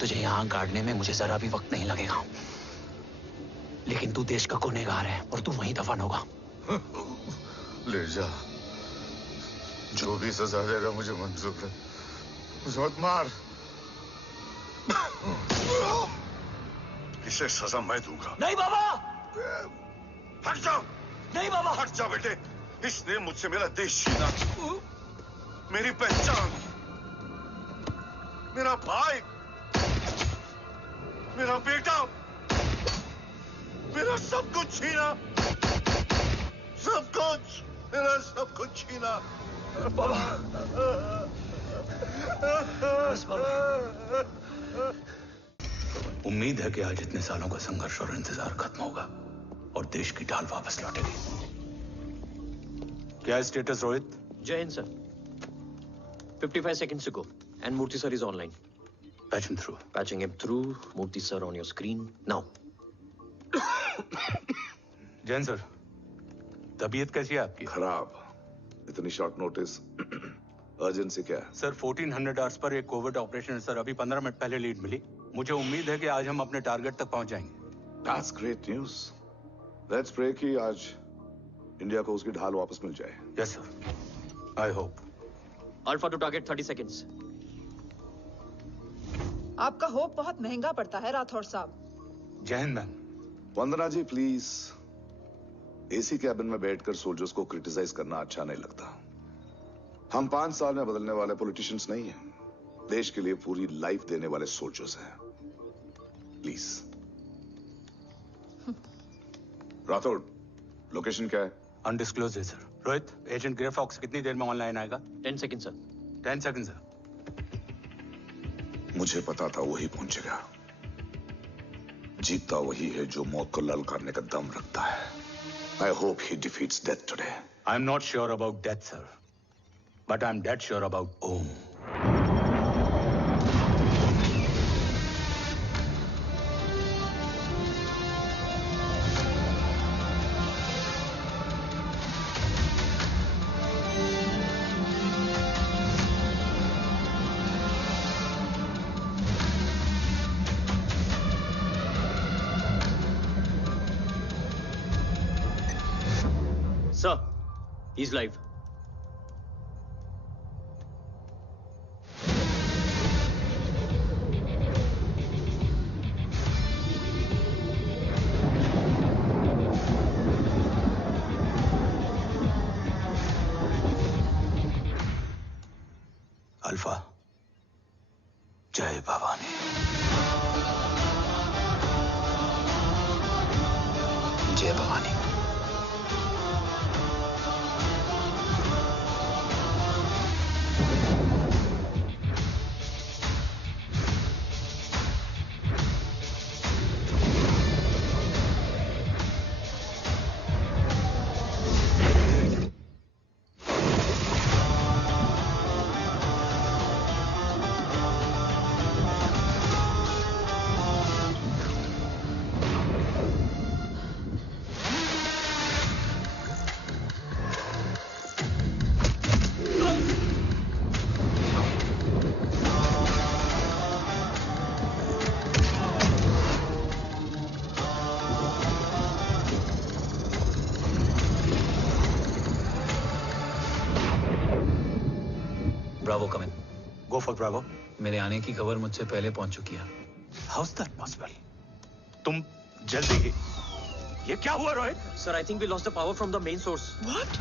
तुझे यहाँ गाड़ने में मुझे जरा भी वक्त नहीं लगेगा, लेकिन तू देश का गुनहगार है और तू वहीं दफन होगा। ले जा, जो भी सजा देगा मुझे मंजूर है, मुझे मत मार। इसे सजा मैं दूंगा। नहीं बाबा, हट जाओ। नहीं बाबा, हट जा बेटे। इसने मुझसे मेरा देश छीना, मेरी पहचान, मेरा भाई, मेरा बेटा, मेरा सब कुछ छीना, सब कुछ, मेरा सब कुछ छीना। बाबा, बस बाबा। उम्मीद है कि आज इतने सालों का संघर्ष और इंतजार खत्म होगा और देश की ढाल वापस लौटेगी। क्या है स्टेटस रोहित? जय Hind sir. 55 seconds to go and Murthy sir is online. Patch him through. Patching him through. Murthy sir on your screen now. Jain sir, तबीयत कैसी है आपकी? खराब। इतनी शॉर्ट नोटिस, अर्जेंसी क्या है? सर 1400 आवर्स पर एक कोविड ऑपरेशन है सर। अभी 15 मिनट पहले लीड मिली। मुझे उम्मीद है कि आज हम अपने टारगेट तक पहुंच जाएंगे। That's great news. Let's pray कि आज इंडिया को उसकी ढाल वापस मिल जाए। Yes sir. I hope. Alpha to target 30 seconds. आपका होप बहुत महंगा पड़ता है राठौर साहब। Jai Hind ma'am. Vandana ji please, AC cabin में बैठकर सोल्जर्स को क्रिटिसाइज करना अच्छा नहीं लगता। हम 5 साल में बदलने वाले पॉलिटिशियंस नहीं हैं, देश के लिए पूरी लाइफ देने वाले सोल्जर्स हैं। प्लीज। राठौड़, लोकेशन क्या है? अनडिस्क्लोज्ड है sir. Rohit, agent Grey Fox कितनी देर में ऑनलाइन आएगा? 10 seconds sir. 10 seconds sir. मुझे पता था वही पहुंचेगा। जीतता वही है जो मौत को ललकारने का दम रखता है। I hope he defeats death today. I'm not sure about death, sir. But I'm dead sure about Om. Sir, he's live. Alpha, जय भवानी। जय Bhavani. Bravo come in. Go for Bravo. मेरे आने की खबर मुझसे पहले पहुंच चुकी है। How is that possible? तुम जल्दी ही। ये क्या हुआ Rohit? Sir, I think we lost the power from the main source. What?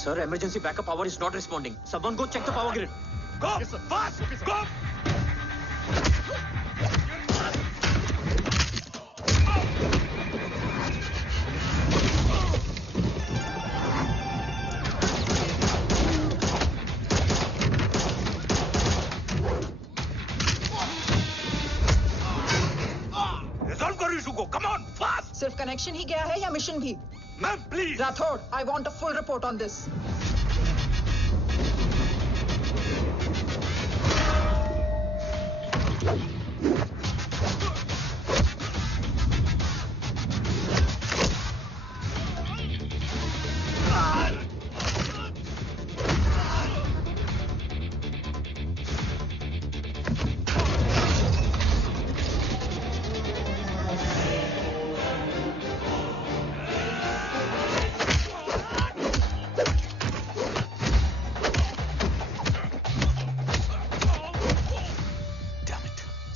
Sir, emergency backup power is not responding. Someone go check the power grid. Go! Yes, sir. Fast! Okay, sir. Go! Resolve करो issue को. Come on, fast! सिर्फ connection ही गया है या mission भी? Ma'am, please. Rathore, I want a full report on this.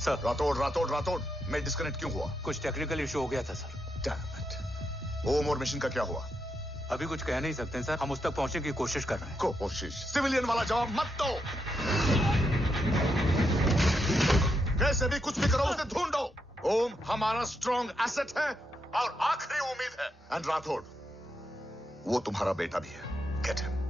Sir. Rathore मैं disconnect क्यों हुआ? कुछ टेक्निकल इशू हो गया था सर। Damn it. ओम और मिशन का क्या हुआ? अभी कुछ कह नहीं सकते सर, हम उस तक पहुंचने की कोशिश कर रहे हैं। कोशिश? सिविलियन वाला जवाब मत दो। कैसे भी कुछ भी करो, उसे ढूंढो। ओम हमारा स्ट्रॉन्ग एसेट है और आखिरी उम्मीद है। एंड राठौड़, वो तुम्हारा बेटा भी है। Get him.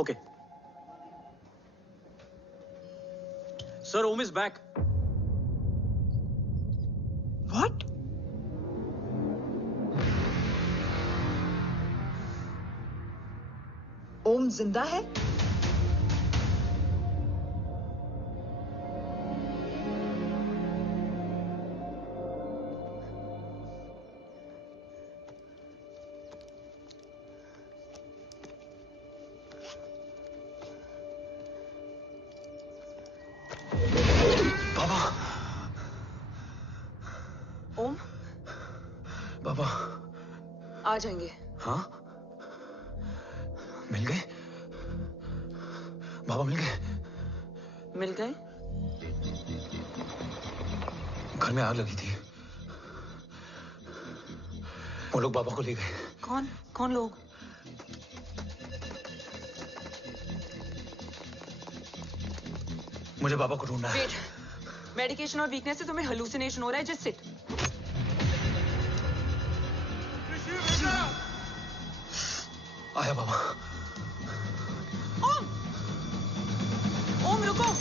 Okay. Sir, Om is back. What? ओम जिंदा है? ओम बाबा आ जाएंगे। हाँ, मिल गए? बाबा मिल गए? मिल गए? घर में आग लगी थी, वो लोग बाबा को ले गए। कौन कौन लोग? मुझे बाबा को ढूंढना है। वेट, मेडिकेशन और वीकनेस से तुम्हें हेलुसिनेशन हो रहा है। Just sit. आया बाबा। ओम, ओम रुको।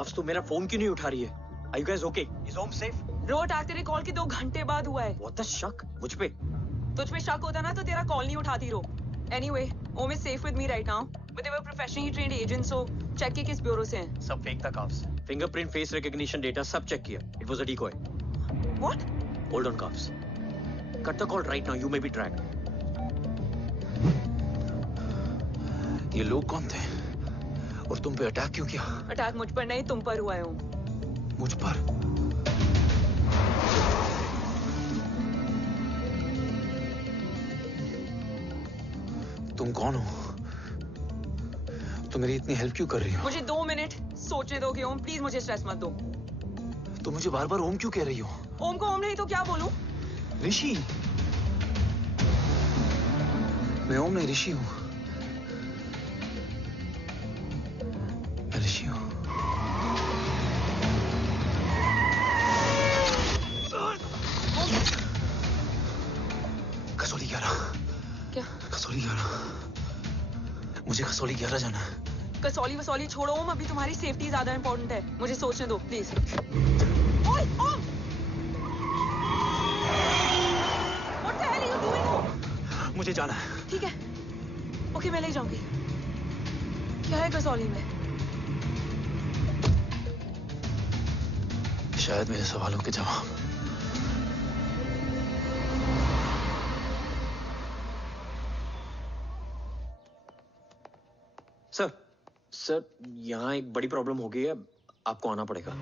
काफ्स तो मेरा फोन क्यों नहीं उठा रही है? Are you guys okay? Is Om safe? रो अटैक तेरे कॉल के 2 घंटे बाद हुआ है। What the शक? मुझ पे? तुझ पे शक होता ना तो तेरा कॉल नहीं उठाती रो। Anyway, Om is safe with me right now. But they were professionally trained agents, so check के किस ब्यूरो से हैं। सब फेक था carbs. Fingerprint, face recognition data सब चेक किया। It was a decoy. What? Hold on carbs. Cut the call right now. You may be tracked. ये लोग कौन थे? और तुम पे अटैक क्यों किया? अटैक मुझ पर नहीं तुम पर हुआ है ओम। मुझ पर? तुम कौन हो? तुम मेरी इतनी हेल्प क्यों कर रही हो? मुझे 2 मिनट सोचने दोगे ओम? प्लीज मुझे स्ट्रेस मत दो। तुम मुझे बार बार ओम क्यों कह रही हो? ओम को ओम नहीं तो क्या बोलूं? ऋषि। मैं ओम नहीं, ऋषि हूं। मैं ऋषि हूं। कसौली 11। क्या? कसौली 11। मुझे कसौली 11 जाना है। कसौली वसौली छोड़ो ओम, अभी तुम्हारी सेफ्टी ज्यादा इंपॉर्टेंट है। मुझे सोचने दो प्लीज। ओए ओम! What the hell are you doing ओम? मुझे जाना है। ठीक है। ओके मैं ले जाऊंगी। क्या है कसौली में? शायद मेरे सवालों के जवाब। सर, यहाँ एक बड़ी प्रॉब्लम हो गई है। आपको आना पड़ेगा।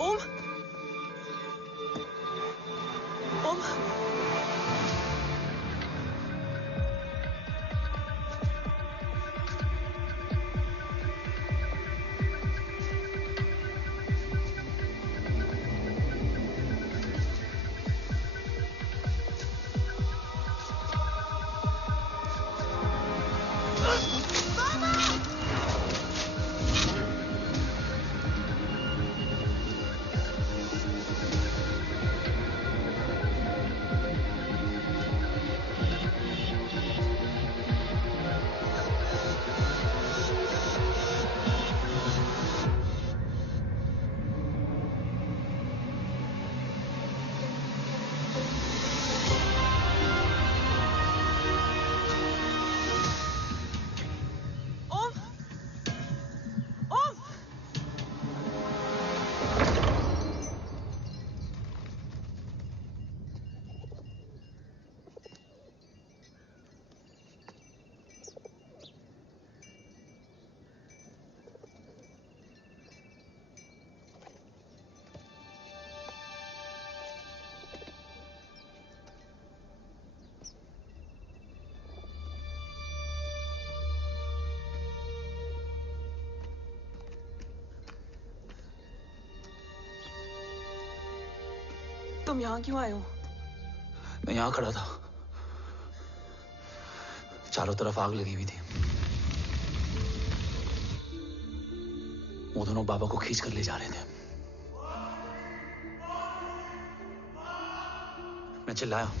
ओम! ओम! तुम यहाँ क्यों आए हो? मैं यहाँ खड़ा था। चारों तरफ आग लगी हुई थी। वो दोनों बाबा को खींच कर ले जा रहे थे। मैं चिल्लाया,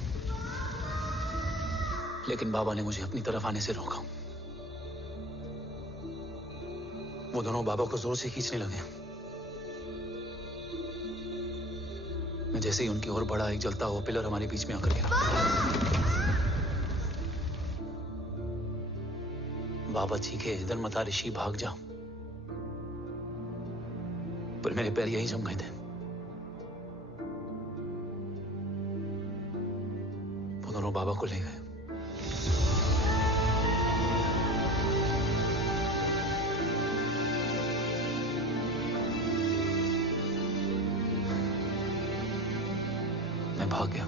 लेकिन बाबा ने मुझे अपनी तरफ आने से रोका। वो दोनों बाबा को जोर से खींचने लगे। मैं जैसे ही उनकी ओर बढ़ा, एक जलता हुआ पिलर हमारे बीच में आकर गिरा। बाबा चीखे, इधर मत आ ऋषि, भाग जा। पर मेरे पैर यहीं जम गए थे। वो दोनों बाबा को ले गए। मैं भाग गया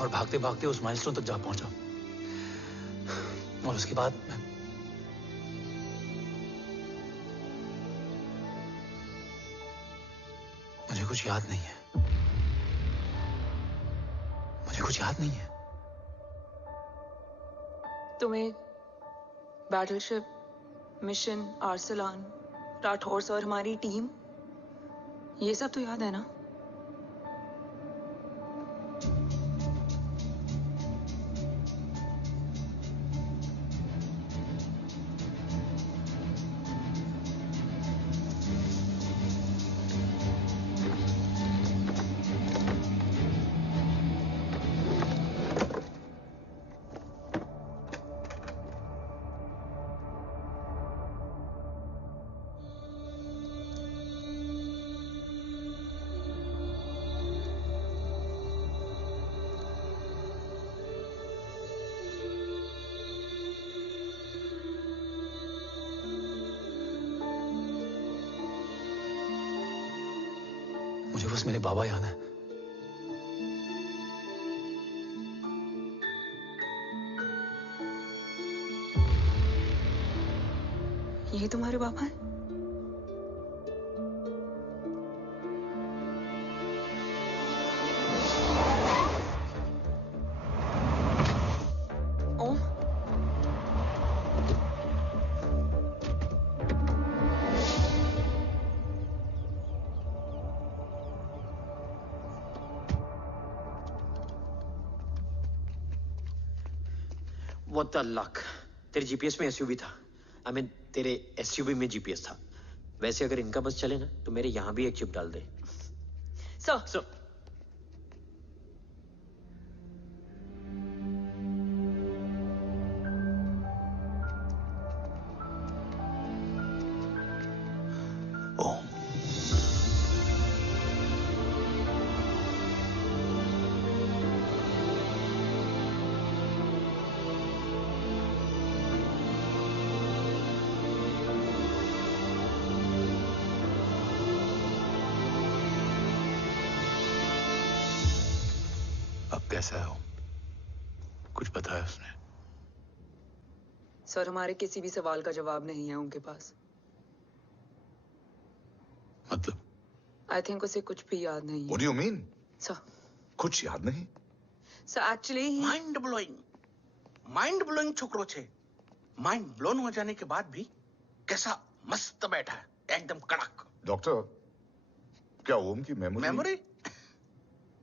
और भागते भागते उस माइलस्टोन तक जा पहुंचा। और उसके बाद मुझे कुछ याद नहीं है। मुझे कुछ याद नहीं है। तुम्हें बैटलशिप, मिशन, आर्सलान, राठौर और हमारी टीम, ये सब तो याद है ना? मुझे बस मेरे बाबा याद है। ये तुम्हारे बाबा हैं? ओम, What the luck? तेरे जीपीएस में एसयूवी था। I mean, तेरे एसयूवी में जीपीएस था। वैसे अगर इनका बस चले ना तो मेरे यहां भी एक चिप डाल दे। सर। ओम, अब कैसा है ओम? कुछ बताया उसने? सर, हमारे किसी भी सवाल का जवाब नहीं है उनके पास। मतलब? आई थिंक उसे कुछ भी याद नहीं What है। do you mean? सर, कुछ याद नहीं? सर एक्चुअली माइंड ब्लोइंग छोकरो छे। माइंड ब्लोन हो जाने के बाद भी कैसा मस्त बैठा है, एकदम कड़क। डॉक्टर, क्या ओम की मेमोरी?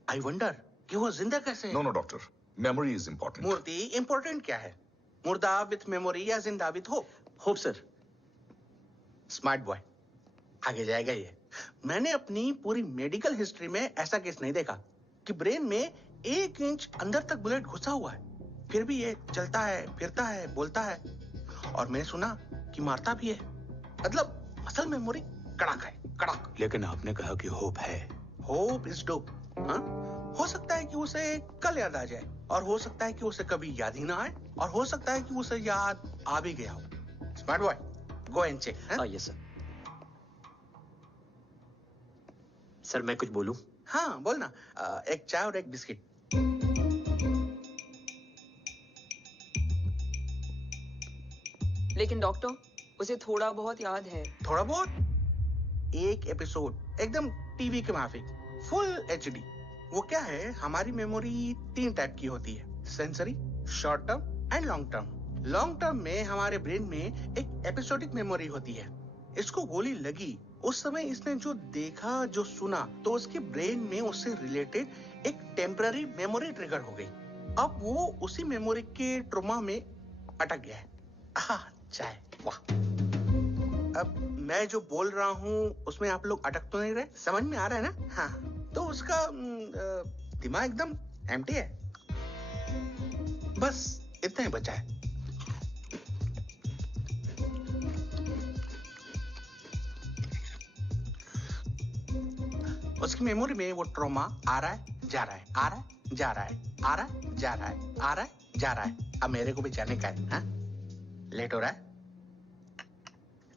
आई वंडर कि वो जिंदा कैसे है? No doctor, memory is important. मूर्ति इंपॉर्टेंट क्या है? मुर्दा विथ मेमोरी या जिंदा with hope? Hope sir. Smart boy, आगे जाएगा ये। मैंने अपनी पूरी मेडिकल हिस्ट्री में ऐसा केस नहीं देखा कि ब्रेन में 1 इंच अंदर तक बुलेट घुसा हुआ है, फिर भी ये चलता है, फिरता है, बोलता है, और मैंने सुना कि मारता भी है। मतलब असल मेमोरी कड़क है, कड़क। लेकिन आपने कहा कि होप है। Hope is dope. हाँ? हो सकता है कि उसे कल याद आ जाए, और हो सकता है कि उसे कभी याद ही ना आए, और हो सकता है कि उसे याद आ भी गया हो। Smart boy, go and check. Yes sir. Sir मैं कुछ बोलूं? हाँ बोलना। एक चाय और एक बिस्किट। लेकिन डॉक्टर, उसे थोड़ा बहुत याद है। थोड़ा बहुत? एक एपिसोड एकदम टीवी के माफिक, फुल एचडी। वो क्या है, हमारी मेमोरी 3 टाइप की होती है, sensory, short term and long term. Long term में हमारे ब्रेन में एक एपिसोडिक मेमोरी होती है। इसको गोली लगी, उस समय इसने जो देखा, जो सुना, तो उसके ब्रेन में उससे रिलेटेड एक टेम्पररी मेमोरी ट्रिगर हो गई। अब वो उसी मेमोरी के ट्रॉमा में अटक गया है। चाय। वाह। अब मैं जो बोल रहा हूँ उसमें आप लोग अटक तो नहीं रहे? समझ में आ रहा है ना? हाँ, तो उसका दिमाग एकदम एम्प्टी है। बस इतना ही बचा है। उसकी मेमोरी में वो ट्रॉमा आ रहा है, जा रहा है, आ रहा है, जा रहा है, आ रहा है, जा रहा है, आ रहा है, जा रहा है। अब मेरे को भी जाने का है। हाँ? लेट हो रहा है?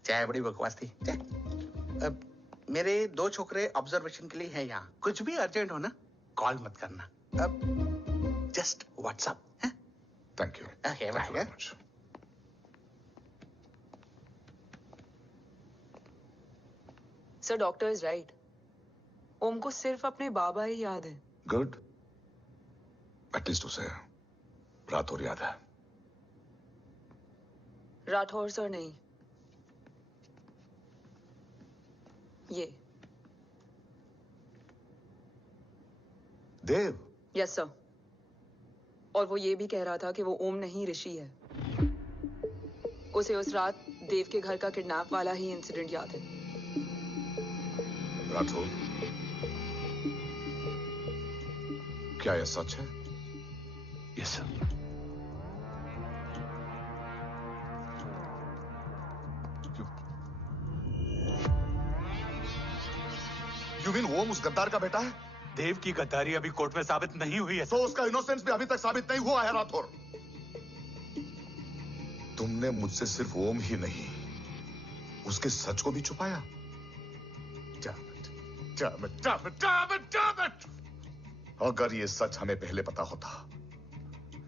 चाय बड़ी बकवास थी। चाय। अब मेरे 2 छोकरे ऑब्जर्वेशन के लिए हैं यहाँ। कुछ भी अर्जेंट हो ना, कॉल मत करना। अब just WhatsApp. Thank you. Okay, bye. Sir, doctor is right. Om को सिर्फ अपने बाबा ही याद है। गुड। एटलीस्ट उसे राठौर याद है। राठौर सर नहीं, ये देव। Yes sir. और वो ये भी कह रहा था कि वो ओम नहीं, ऋषि है। उसे उस रात देव के घर का किडनैप वाला ही इंसिडेंट याद है। राठौर, क्या यह सच है? Yes sir. यू मीन ओम उस गद्दार का बेटा है? देव की गद्दारी अभी कोर्ट में साबित नहीं हुई है। तो उसका इनोसेंस भी अभी तक साबित नहीं हुआ है राठौर। तुमने मुझसे सिर्फ ओम ही नहीं, उसके सच को भी छुपाया। Damn it! अगर ये सच हमें पहले पता होता,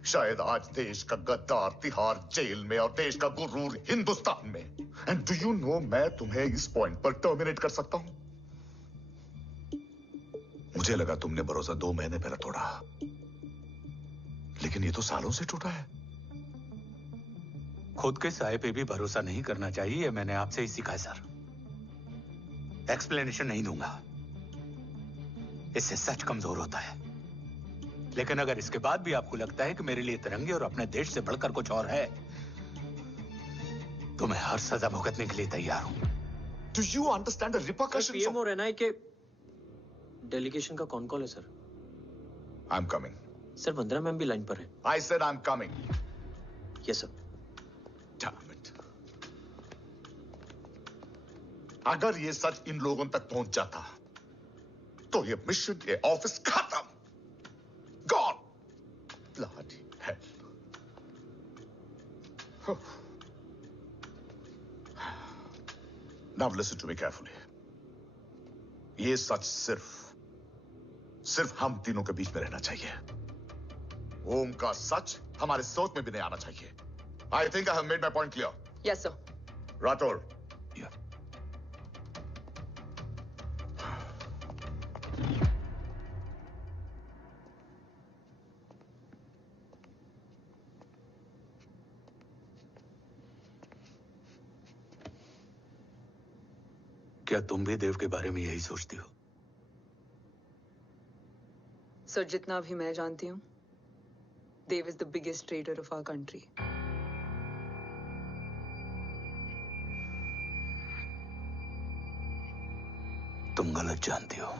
शायद आज देश का गद्दार तिहाड़ जेल में और देश का गुरूर हिंदुस्तान में। एंड डू यू नो, मैं तुम्हें इस पॉइंट पर टर्मिनेट कर सकता हूं। मुझे लगा तुमने भरोसा 2 महीने पहले तोड़ा, लेकिन ये तो सालों से टूटा है। खुद के साए पे भी भरोसा नहीं करना चाहिए, मैंने आपसे ही सीखा है सर। एक्सप्लेनेशन नहीं दूंगा, इससे सच कमजोर होता है। लेकिन अगर इसके बाद भी आपको लगता है कि मेरे लिए तिरंगे और अपने देश से बढ़कर कुछ और है, तो मैं हर सजा भुगतने के लिए तैयार हूं। Do you understand the repercussions PM of... और एनआई के डेलीगेशन का कौन कॉल है sir? I'm coming. Sir, 15 ma'am भी लाइन पर है। I said I'm coming. Yes sir. Damn it. अगर ये सच इन लोगों तक पहुंच जाता, तो ये मिशन, ये ऑफिस खत्म। Gone. Bloody hell. Now listen to me carefully. ये सच सिर्फ हम तीनों के बीच में रहना चाहिए। ओम का सच हमारे सोच में भी नहीं आना चाहिए। I think I have made my point clear. Yes sir. Rathore, क्या तुम भी देव के बारे में यही सोचती हो? सर, जितना भी मैं जानती हूँ, Dev is the biggest trader of our country. तुम गलत जानती हो।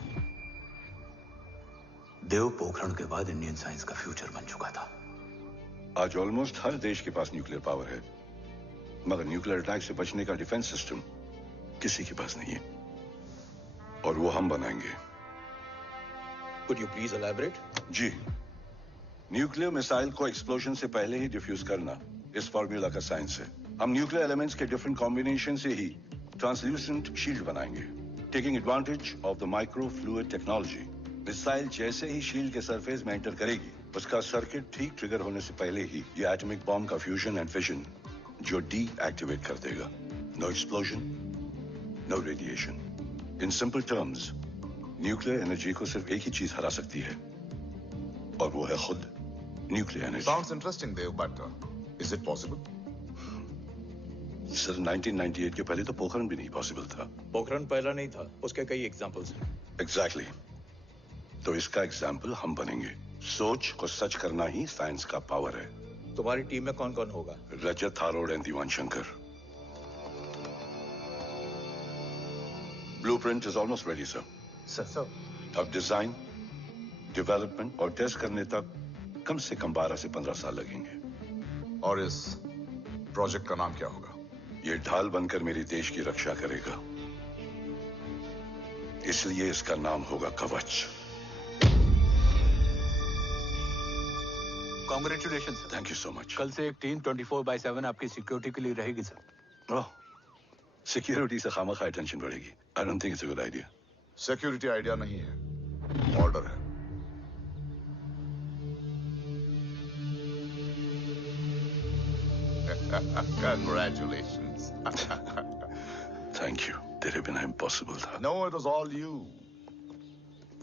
देव पोखरण के बाद इंडियन साइंस का फ्यूचर बन चुका था। आज ऑलमोस्ट हर देश के पास न्यूक्लियर पावर है, मगर न्यूक्लियर अटैक से बचने का डिफेंस सिस्टम किसी के पास नहीं है, और वो हम बनाएंगे। Could you please elaborate? जी, न्यूक्लियर मिसाइल को एक्सप्लोजन से पहले ही डिफ्यूज करना इस फॉर्मूला का साइंस है। हम न्यूक्लियर एलिमेंट्स के डिफरेंट कॉम्बिनेशन से ही ट्रांसल्यूसेंट शील्ड बनाएंगे, taking advantage of the micro fluid technology. Missile जैसे ही शील्ड के सरफेस में एंटर करेगी, उसका सर्किट ठीक ट्रिगर होने से पहले ही ये एटॉमिक बॉम्ब का फ्यूजन एंड फिशन जो डीएक्टिवेट कर देगा। No explosion, no radiation. In simple terms, nuclear energy को सिर्फ एक ही चीज हरा सकती है, और वो है खुद nuclear energy. Sounds interesting, Dev, but is it possible? Sir, 1998 के पहले तो पोखरण भी नहीं पॉसिबल था। पोखरण पहला नहीं था, उसके कई एग्जांपल्स हैं। एग्जैक्टली। तो इसका एग्जाम्पल हम बनेंगे। सोच को सच करना ही साइंस का पावर है। तुम्हारी टीम में कौन कौन होगा? Rajat Tharod and Diwan Shankar. Blueprint is almost ready sir. Sir अब डिजाइन, डेवलपमेंट और टेस्ट करने तक कम से कम 12 से 15 साल लगेंगे। और इस प्रोजेक्ट का नाम क्या होगा? ये ढाल बनकर मेरे देश की रक्षा करेगा, इसलिए इसका नाम होगा कवच। Congratulation sir. Thank you so much. कल से एक टीम 24/7 आपकी सिक्योरिटी के लिए रहेगी सर। ओह, सिक्योरिटी से खामखा टेंशन बढ़ेगी। I don't think it's a good idea. Security idea नहीं है, ऑर्डर है। Congratulations. Thank you. तेरे बिना इम्पॉसिबल था। No, it was all you.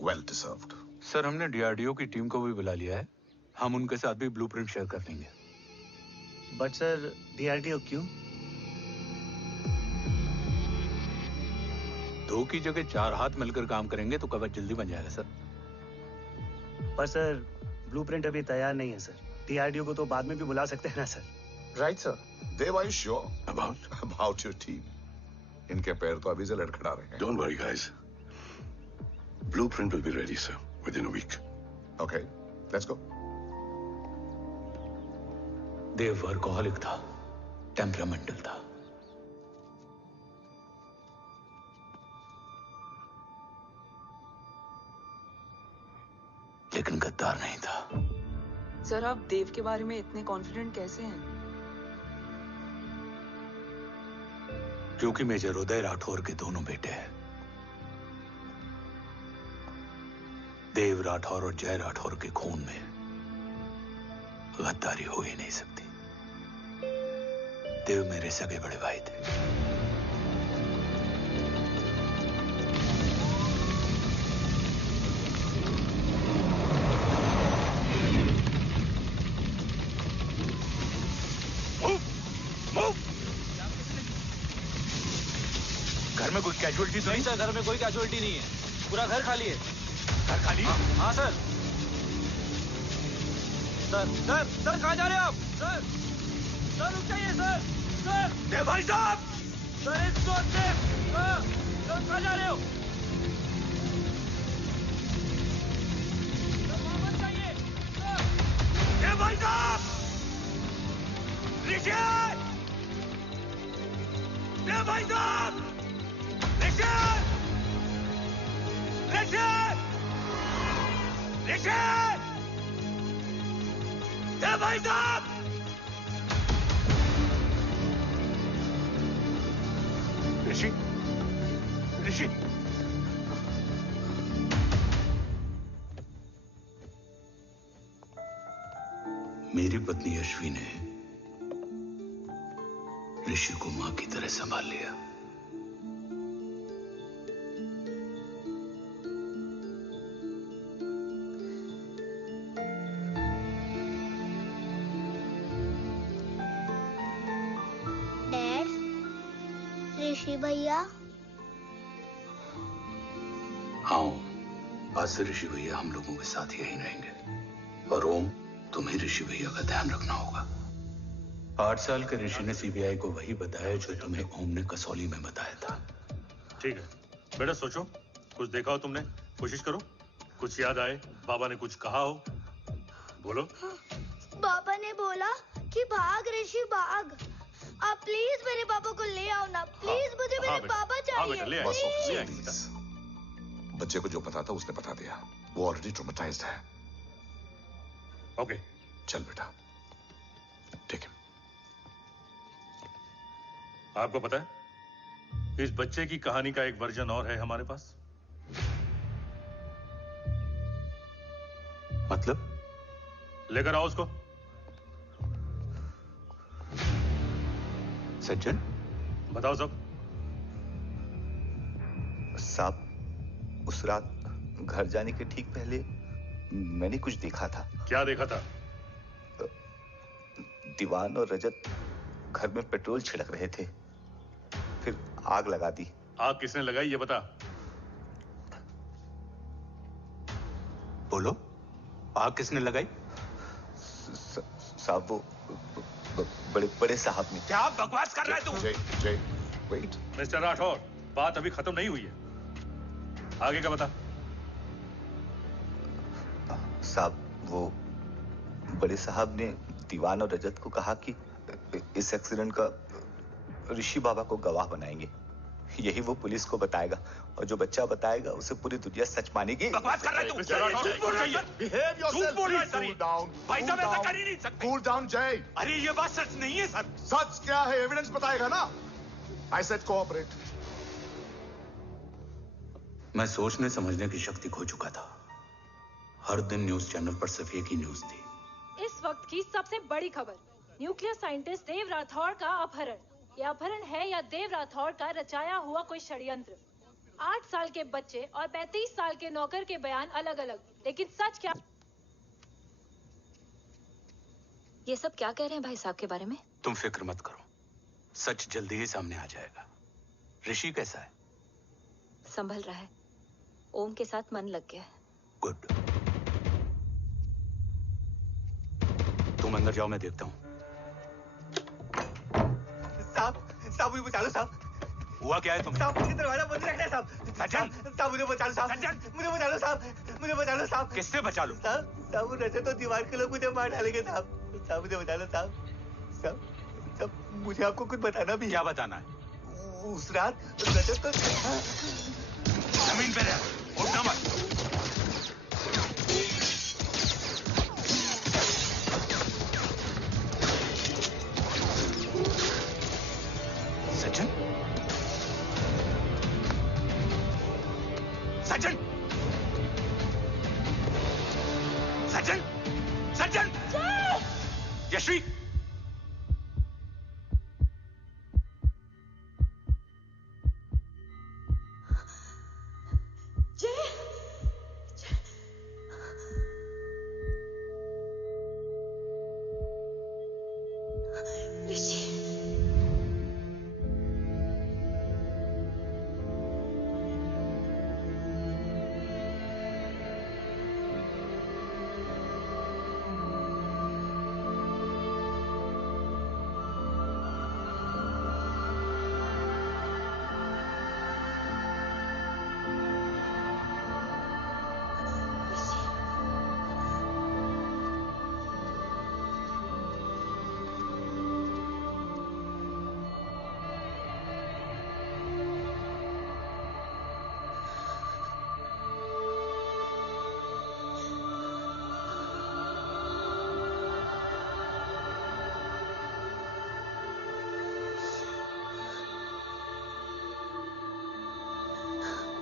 Well deserved. Sir हमने डीआरडीओ की टीम को भी बुला लिया है, हम उनके साथ भी ब्लूप्रिंट शेयर कर लेंगे। बट सर डीआरडीओ क्यों? 2 की जगह 4 हाथ मिलकर काम करेंगे तो कवच जल्दी बन जाएगा सर। पर सर ब्लूप्रिंट अभी तैयार नहीं है सर। डीआरडीओ को तो बाद में भी बुला सकते हैं ना sir. Right, sir. Dev, are you sure about your team? इनके पैर तो अभी से लड़खड़ा रहे हैं। Don't worry, guys. Blueprint will be ready, sir, within a week. Okay, let's go. Dev workaholic था, टेम्परामेंटल था। लेकिन गद्दार नहीं था। सर आप देव के बारे में इतने कॉन्फिडेंट कैसे हैं? क्योंकि मेजर उदय राठौर के दोनों बेटे हैं। देव राठौर और जय राठौर के खून में गद्दारी हो ही नहीं सकती। देव मेरे सगे बड़े भाई थे। घर में कोई कैजुअलिटी तो नहीं? सर घर में कोई कैजुअलिटी नहीं है, पूरा घर खाली है। घर खाली? हाँ सर। सर सर सर कहाँ जा रहे हो आप? सर सर रुक जाइए सर। सर भाई साहब, सर इस रोड से सर कहाँ जा रहे हो? सर वापस जाइए सर। भाई साहब, ऋषि, भाई साहब, ऋषि, ऋषि, ऋषि, भाई साहब। ऋषि, ऋषि, मेरी पत्नी अश्वी ने ऋषि को मां की तरह संभाल लिया। डैड, ऋषि भैया। हाँ, आज से ऋषि भैया हम लोगों के साथ यहीं रहेंगे। और ओम, तुम्हें ऋषि भैया का ध्यान रखना होगा। 8 साल के ऋषि ने सीबीआई को वही बताया जो तुम्हें ओम ने कसौली में बताया था। ठीक है बेटा, सोचो, कुछ देखा हो तुमने, कोशिश करो, कुछ याद आए, बाबा ने कुछ कहा हो, बोलो। बाबा ने बोला कि भाग ऋषि भाग। आप प्लीज मेरे पापा को ले आओ ना, प्लीज। मुझे मेरे पापा चाहिए। बस ऑफिसर, प्लीज। बच्चे को जो पता था उसने बता दिया, वो ऑलरेडी ट्रॉमेटाइज्ड है। ओके, चल बेटा, ठीक है। आपको पता है इस बच्चे की कहानी का एक वर्जन और है हमारे पास। मतलब? लेकर आओ उसको। सज्जन, बताओ सब। साहब, उस रात घर जाने के ठीक पहले मैंने कुछ देखा था। क्या देखा था? दीवान और रजत घर में पेट्रोल छिड़क रहे थे, फिर आग लगा दी। आग किसने लगाई ये बता। बोलो, आग किसने लगाई? साहब, वो बड़े बड़े साहब ने। क्या बकवास कर रहा है तू? जय, वेट। मिस्टर राठौर, बात अभी खत्म नहीं हुई है। आगे का बता। साहब, वो बड़े साहब ने दीवान और रजत को कहा कि इस एक्सीडेंट का ऋषि बाबा को गवाह बनाएंगे। यही वो पुलिस को बताएगा और जो बच्चा बताएगा उसे पूरी दुनिया सच मानेगी। बकवास कर रहा है तू। झूठ बोल रही है। Behave yourself. झूठ बोल रहा है सर। Cool down. भाई साहब ऐसा कर ही नहीं सकते। Cool down, Jay. अरे ये बात सच नहीं है सर। सच क्या है? एविडेंस बताएगा ना। I said cooperate. मैं सोचने समझने की शक्ति खो चुका था। हर दिन न्यूज चैनल पर सिर्फ एक ही न्यूज थी। इस वक्त की सबसे बड़ी खबर, न्यूक्लियर साइंटिस्ट देव राठौड़ का अपहरण। यह अपहरण है या देव राठौड़ का रचाया हुआ कोई षड्यंत्र। 8 साल के बच्चे और 35 साल के नौकर के बयान अलग अलग, लेकिन सच क्या? ये सब क्या कह रहे हैं भाई साहब के बारे में? तुम फिक्र मत करो, सच जल्दी ही सामने आ जाएगा। ऋषि कैसा है? संभल रहा है। ओम के साथ मन लग गया है। गुड। तुम अंदर जाओ, मैं देखता हूँ। साहब मुझे बचा लो साहब। हुआ क्या है तुम्हें? साहब मुझे दरवाजा बंद रखना है साहब। सज्जन, साहब मुझे बचा लो साहब। सज्जन, मुझे बचा लो साहब। मुझे बचा लो साहब। किससे बचा लो? साहब वो रजत तो दीवार के लोग मुझे मार डालेंगे साहब। साहब मुझे बचा लो साहब। साहब मुझे आपको कुछ बताना भी है। क्या बताना है? उस रात रजत तो जमीन पे रह, उठना मत। सज्जन, सज्जन, सज्जन, सज्जन, यशवी,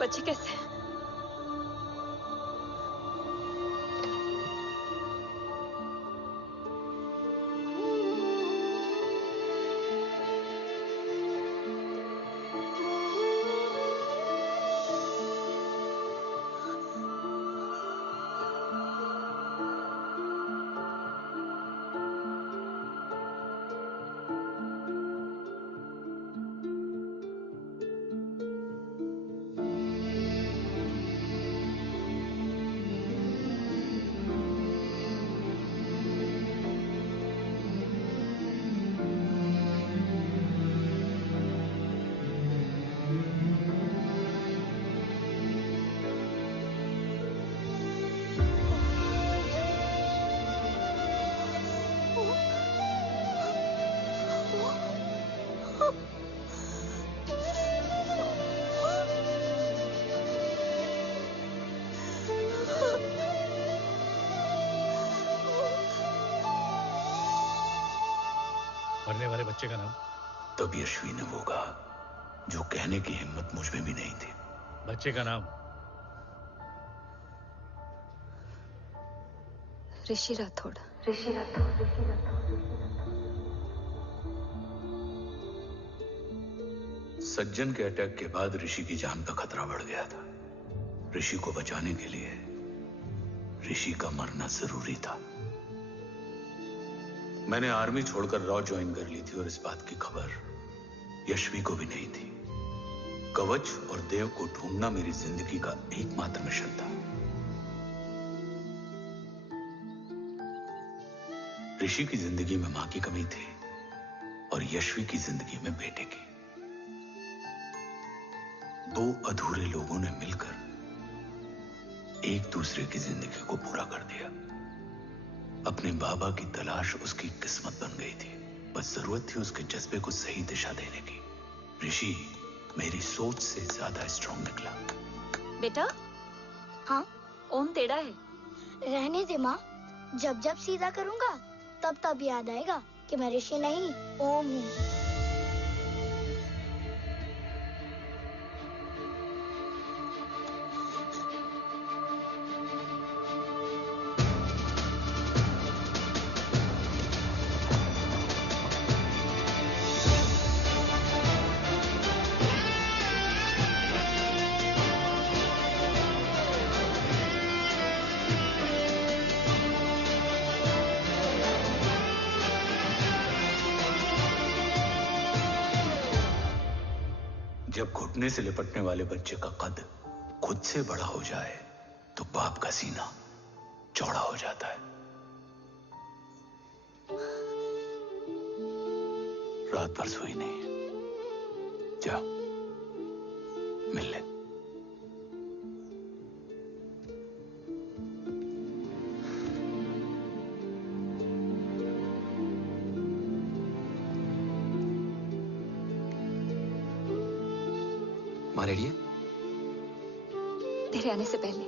बच्चे कैसे हैं? मरने वाले बच्चे का नाम? तब यशवी ने वो कहा जो कहने की हिम्मत मुझ में भी नहीं थी। बच्चे का नाम? ऋषि राठौड़। सज्जन के अटैक के बाद ऋषि की जान का खतरा बढ़ गया था। ऋषि को बचाने के लिए ऋषि का मरना जरूरी था। मैंने आर्मी छोड़कर रॉ ज्वाइन कर ली थी और इस बात की खबर यशवी को भी नहीं थी। कवच और देव को ढूंढना मेरी जिंदगी का एकमात्र मिशन था। ऋषि की जिंदगी में मां की कमी थी और यशवी की जिंदगी में बेटे की। दो अधूरे लोगों ने मिलकर एक दूसरे की जिंदगी को पूरा कर दिया। अपने बाबा की तलाश उसकी किस्मत बन गई थी, बस जरूरत थी उसके जज्बे को सही दिशा देने की। ऋषि मेरी सोच से ज्यादा स्ट्रांग निकला। बेटा, हाँ, ओम टेढ़ा है। रहने दे माँ, जब जब सीधा करूँगा तब तब याद आएगा कि मैं ऋषि नहीं ओम हूँ। जब घुटने से लिपटने वाले बच्चे का कद खुद से बड़ा हो जाए तो बाप का सीना चौड़ा हो जाता है। रात भर सोई नहीं, जा मिल ले। माँ रेडी है? तेरे आने से पहले।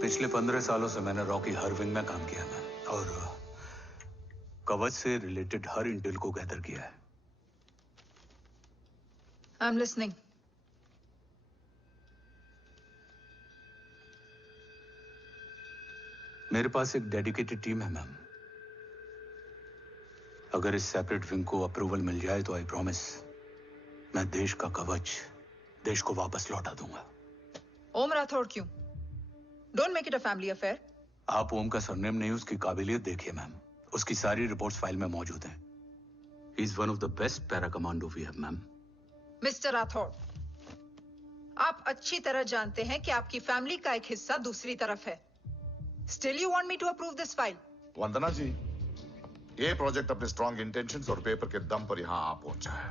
पिछले 15 सालों से मैंने रॉकी हर विंग में काम किया है और कवच से रिलेटेड हर इंटेल को गैदर किया है। I am listening. मेरे पास एक डेडिकेटेड टीम है मैम। अगर इस सेपरेट विंग को अप्रूवल मिल जाए तो आई प्रॉमिस मैं देश का कवच देश को वापस लौटा दूंगा। ओम राठौड़ क्यों? Don't make it a family affair. आप ओम का सरनेम नहीं, उसकी काबिलियत देखिए मैम। उसकी सारी रिपोर्ट्स फाइल में मौजूद हैं। He is one of the best para commando we have ma'am. Mister Rathore, आप अच्छी तरह जानते हैं कि आपकी फैमिली का एक हिस्सा दूसरी तरफ है। Still you want me to approve this file? वंदना जी, ये प्रोजेक्ट अपने स्ट्रॉन्ग इंटेंशंस और पेपर के दम पर यहाँ आ पहुंचा है।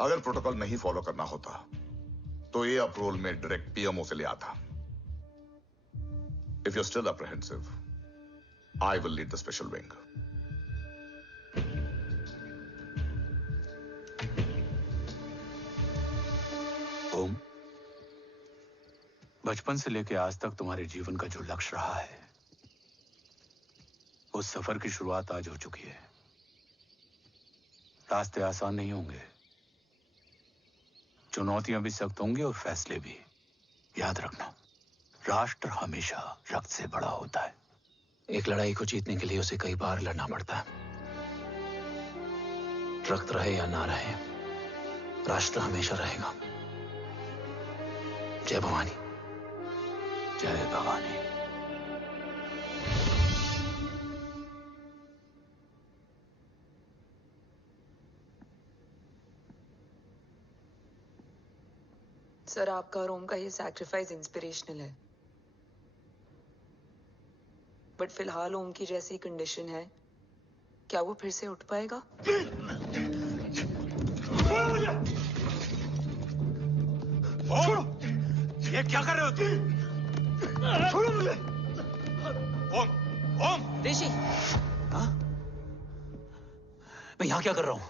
अगर प्रोटोकॉल नहीं फॉलो करना होता तो ये अप्रूवल में डायरेक्ट पीएमओ से ले आता। If you're still apprehensive, I will lead the special wing. ओम, बचपन से लेकर आज तक तुम्हारे जीवन का जो लक्ष्य रहा है, उस सफर की शुरुआत आज हो चुकी है। रास्ते आसान नहीं होंगे, चुनौतियां भी सख्त होंगी और फैसले भी। याद रखना, राष्ट्र हमेशा रक्त से बड़ा होता है। एक लड़ाई को जीतने के लिए उसे कई बार लड़ना पड़ता है। रक्त रहे या ना रहे, राष्ट्र हमेशा रहेगा। जय भवानी। जय भवानी। सर, आपका और ओम का ये सैक्रिफाइस इंस्पिरेशनल है, बट फिलहाल ओम की जैसी कंडीशन है, क्या वो फिर से उठ पाएगा? छोड़ो! ये क्या कर रहे हो तुम? छोड़ो मुझे! ओम! ऋषि! हाँ? मैं यहाँ क्या कर रहा हूँ?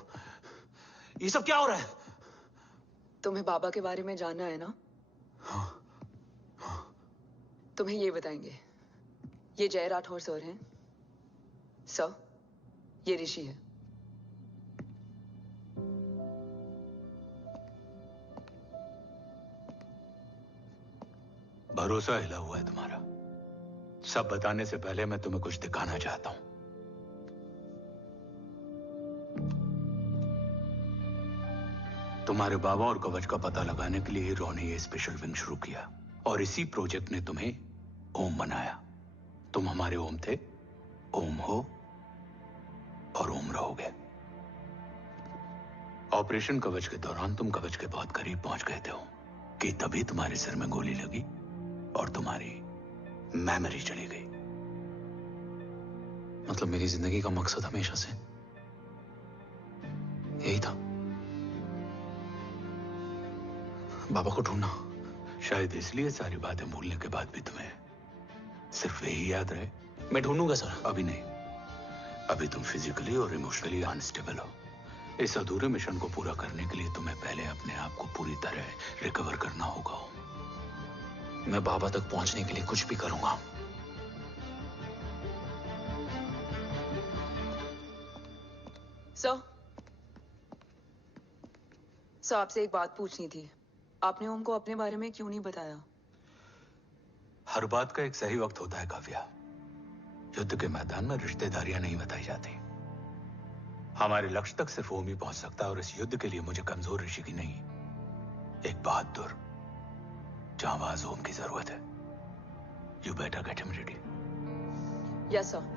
ये सब क्या हो रहा है? तुम्हें बाबा के बारे में जानना है ना? तुम्हें ये बताएंगे। ये जय राठौर सर हैं। सर, ये ऋषि है। भरोसा हिला हुआ है तुम्हारा। सब बताने से पहले मैं तुम्हें कुछ दिखाना चाहता हूं। तुम्हारे बाबा और कवच का पता लगाने के लिए हीरो ने ये स्पेशल विंग शुरू किया और इसी प्रोजेक्ट ने तुम्हें ओम बनाया। तुम हमारे ओम थे, ओम हो और ओम रहोगे। ऑपरेशन कवच के दौरान तुम कवच के बहुत करीब पहुंच गए थे कि तभी तुम्हारे सिर में गोली लगी और तुम्हारी मेमोरी चली गई। मतलब मेरी जिंदगी का मकसद हमेशा से बाबा को ढूंढना। शायद इसलिए सारी बातें भूलने के बाद भी तुम्हें सिर्फ यही याद रहे। मैं ढूंढूंगा सर। अभी नहीं, अभी तुम फिजिकली और इमोशनली अनस्टेबल हो। इस अधूरे मिशन को पूरा करने के लिए तुम्हें पहले अपने आप को पूरी तरह रिकवर करना होगा। मैं बाबा तक पहुंचने के लिए कुछ भी करूंगा। सर, आपसे एक बात पूछनी थी। आपने ओम को अपने बारे में क्यों नहीं बताया? हर बात का एक सही वक्त होता है काव्या। युद्ध के मैदान में रिश्तेदारियां नहीं बताई जाती। हमारे लक्ष्य तक सिर्फ ओम ही पहुंच सकता है, और इस युद्ध के लिए मुझे कमजोर ऋषि की नहीं, एक बहादुर जांबाज ओम की जरूरत है। You better get him ready. Yes sir.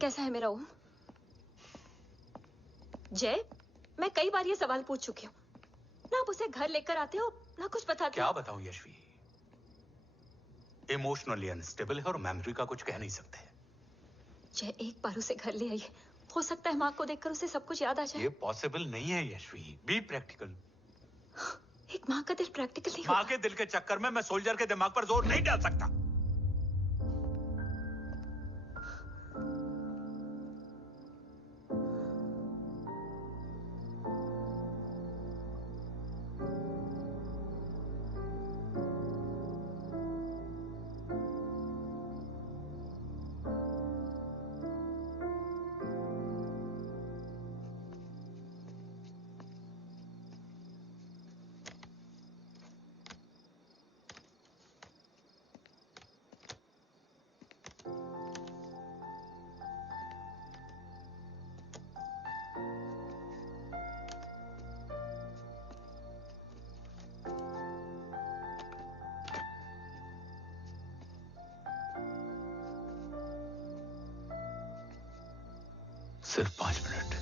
कैसा है मेरा ओम? जय, मैं कई बार ये सवाल पूछ चुकी हूँ। ना आप उसे घर लेकर आते हो, ना कुछ बताते क्या हो। बताऊं यशवी, इमोशनली अनस्टेबल है और मेमोरी का कुछ कह नहीं सकते। जय, एक बार उसे घर ले आइए। हो सकता है माँ को देखकर उसे सब कुछ याद आ जाए। ये पॉसिबल नहीं है यशवी। Be practical. एक माँ का दिल प्रैक्टिकल नहीं माँ होता। के दिल के चक्कर में मैं सोल्जर के दिमाग पर जोर नहीं डाल सकता। सिर्फ 5 मिनट।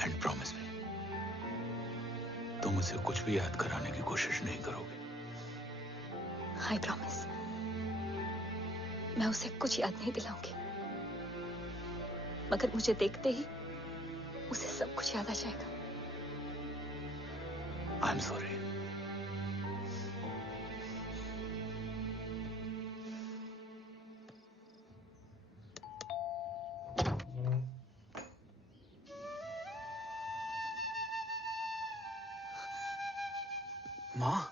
एंड प्रॉमिस मी, तुम उसे कुछ भी याद कराने की कोशिश नहीं करोगे। आई प्रॉमिस, मैं उसे कुछ याद नहीं दिलाऊंगी, मगर मुझे देखते ही उसे सब कुछ याद आ जाएगा। I am sorry. माँ,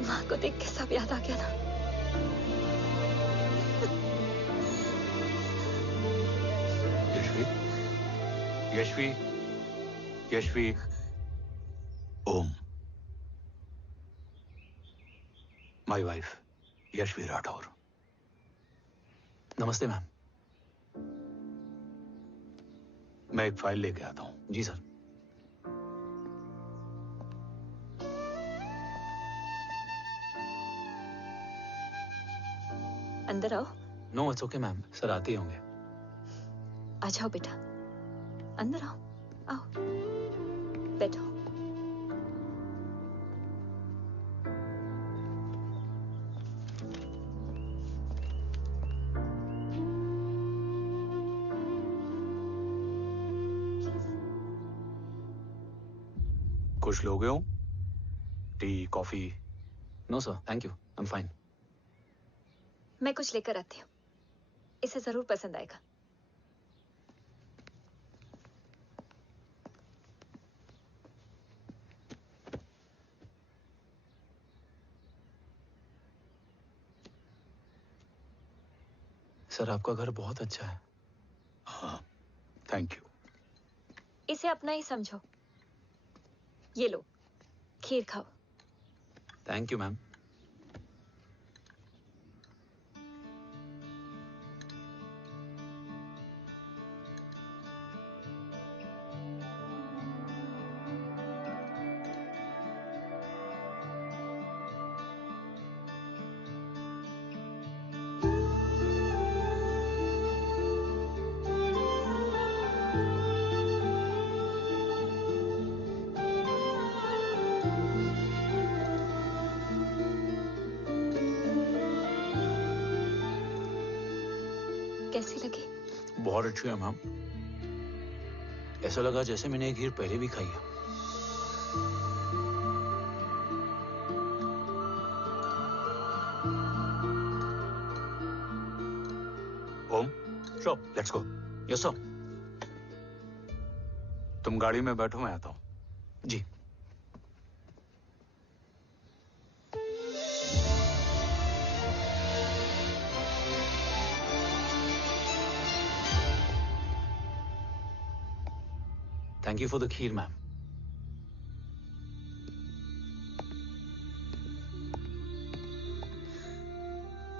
माँ को देख के सब याद आ गया ना। Yashvi, Yashvi, Om, my wife Yashvi Rathore. नमस्ते मैम। मैं एक फाइल लेके आता हूं। जी सर। अंदर आओ। No it's okay ma'am, sir आते ही होंगे। आ जाओ बेटा, अंदर आओ। आओ, बैठो। कुछ लोगे हो? Tea, coffee? No sir, thank you, I am fine. मैं कुछ लेकर आती हूँ, इसे जरूर पसंद आएगा। सर आपका घर बहुत अच्छा है। हाँ, थैंक यू। इसे अपना ही समझो। ये लो, खीर खाओ। Thank you ma'am. कैसी लगी? बहुत अच्छी है मैम। ऐसा लगा जैसे मैंने एक खीर पहले भी खाई है। Om, sure, let's go. Yes sir. तुम गाड़ी में बैठो, मैं आता हूं। जी। Thank you for the kheer, ma'am.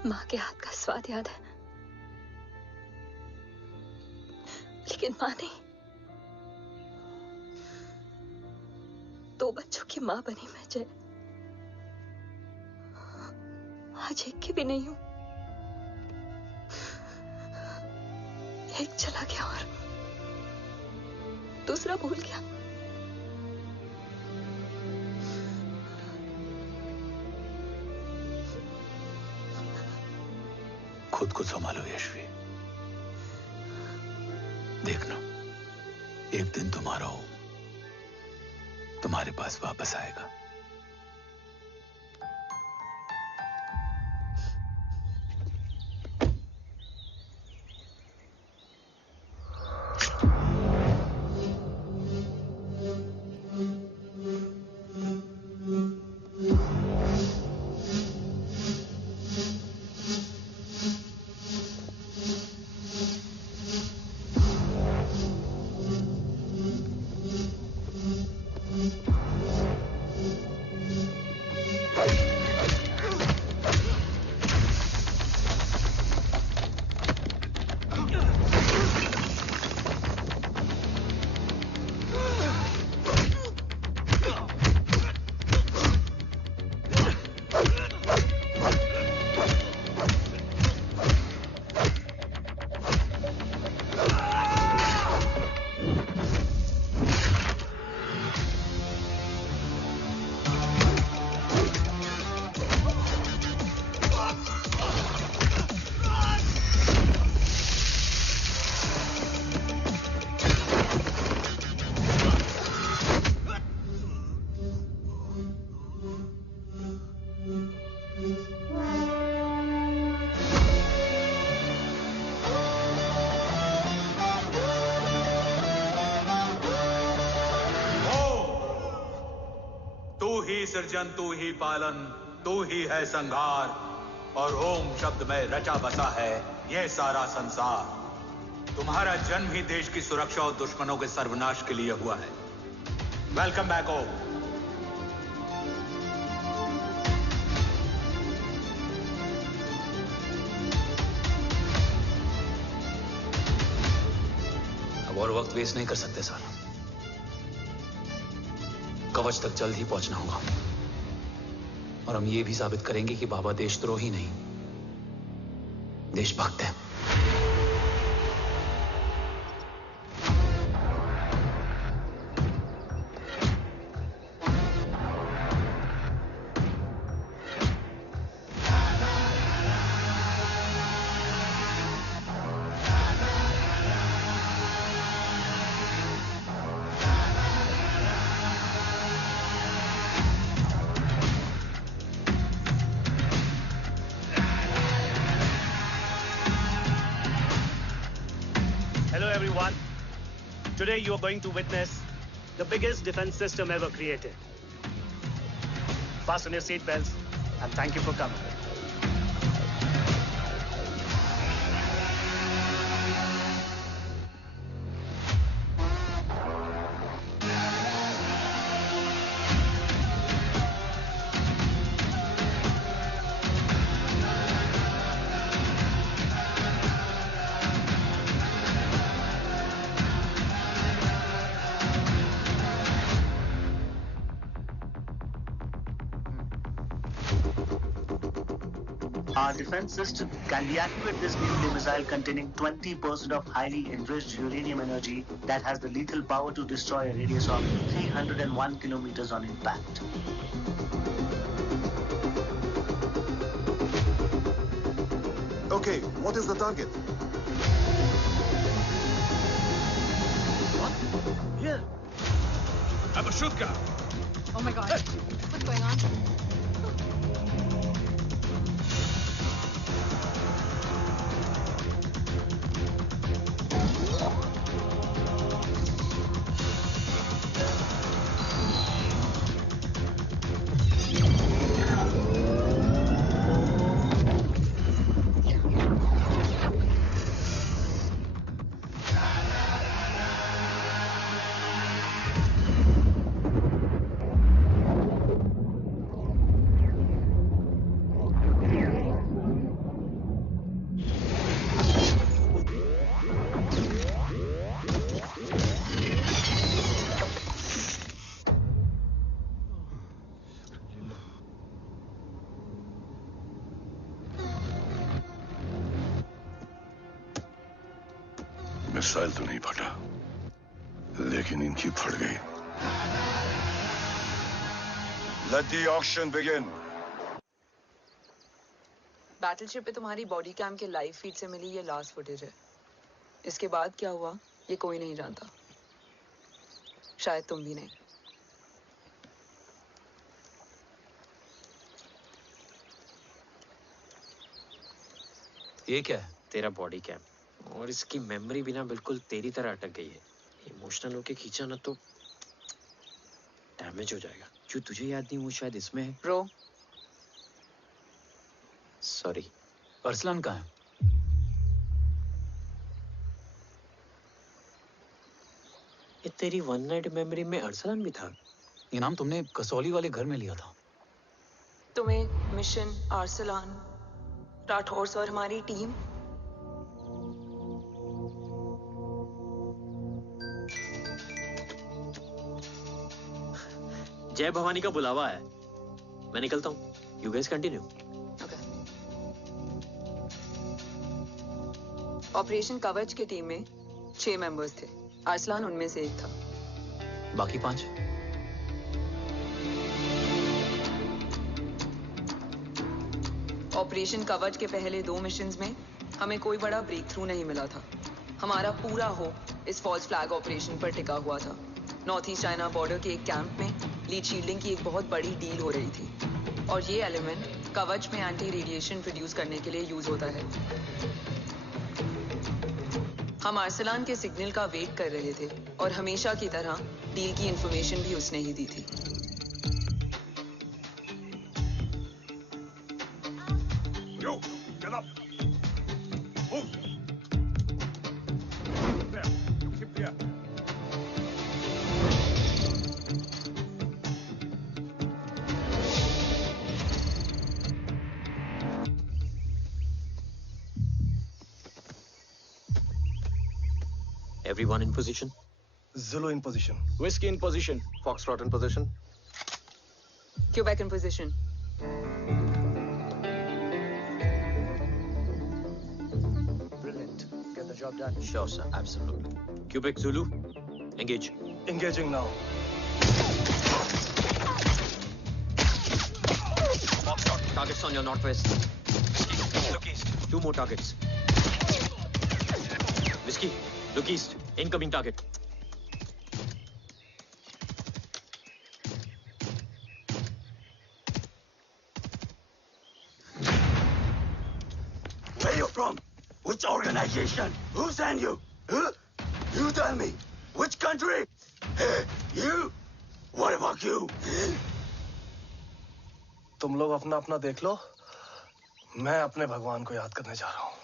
माँ के हाथ का स्वाद याद है, लेकिन माँ नहीं। 2 बच्चों की माँ बनी मैं जय। आज एक की भी नहीं हूं। एक चला गया और दूसरा भूल गया। खुद को संभालो यशवी। देखना, एक दिन तुम्हारा हो तुम्हारे पास वापस आएगा। सृजन तू ही पालन, तू ही है संहार, और ओम शब्द में रचा बसा है यह सारा संसार। तुम्हारा जन्म ही देश की सुरक्षा और दुश्मनों के सर्वनाश के लिए हुआ है। वेलकम बैक ओम। अब और वक्त वेस्ट नहीं कर सकते सर। कवच तक जल्द ही पहुंचना होगा और हम ये भी साबित करेंगे कि बाबा देशद्रोही नहीं, देशभक्त है। Today you are going to witness the biggest defense system ever created. Fasten your seat belts and thank you for coming. Our defense system can deactivate this nuclear missile containing 20% of highly enriched uranium energy that has the lethal power to destroy a radius of 301 kilometers on impact. Okay, what is the target? Abashuka! Oh my God. What's going on? Missile तो नहीं फटा, लेकिन इनकी फट गई। Let the auction begin. Battleship पे तुम्हारी body cam के लाइव फीड से मिली ये लास्ट फुटेज है। इसके बाद क्या हुआ ये कोई नहीं जानता, शायद तुम भी नहीं। ये क्या है? तेरा बॉडी कैम, और इसकी मेमोरी भी ना बिल्कुल तेरी तरह अटक गई है। इमोशनल होके खींचा ना तो डैमेज हो जाएगा। जो तुझे याद नहीं वो शायद इसमें है। Bro sorry. अरसलान कहाँ है? ये तेरी वन नाइट मेमोरी में अरसलान भी था? ये नाम तुमने कसौली वाले घर में लिया था। तुम्हें मिशन, अरसलान, राठौर और हमारी टीम। जय भवानी का बुलावा है, मैं निकलता हूँ। You guys continue. ऑपरेशन कवच की टीम में 6 मेंबर्स थे, अरसलान उनमें से एक था। बाकी 5? ऑपरेशन कवच के पहले 2 मिशंस में हमें कोई बड़ा ब्रेक थ्रू नहीं मिला था। हमारा पूरा होप इस फॉल्स फ्लैग ऑपरेशन पर टिका हुआ था। नॉर्थ ईस्ट चाइना बॉर्डर के एक कैंप में लीड शील्डिंग की एक बहुत बड़ी डील हो रही थी, और ये एलिमेंट कवच में एंटी रेडिएशन प्रोड्यूस करने के लिए यूज होता है। हम अरसलान के सिग्नल का वेट कर रहे थे, और हमेशा की तरह डील की इंफॉर्मेशन भी उसने ही दी थी। Yo, get up. Move. There. Keep there. Everyone in position? Zulu in position. Whiskey in position. Foxtrot in position. Quebec in position. Brilliant. Get the job done. Sure, sir. Absolutely. Quebec Zulu, engage. Engaging now. Foxtrot, targets on your northwest. Look east. 2 more targets. Whiskey, look east. Incoming target. Where you from? Which organization? Who sent you? Huh? You tell me. Which country? Hey, you? What about you? तुम लोग अपना अपना देख लो, मैं अपने भगवान को याद करने जा रहा हूँ।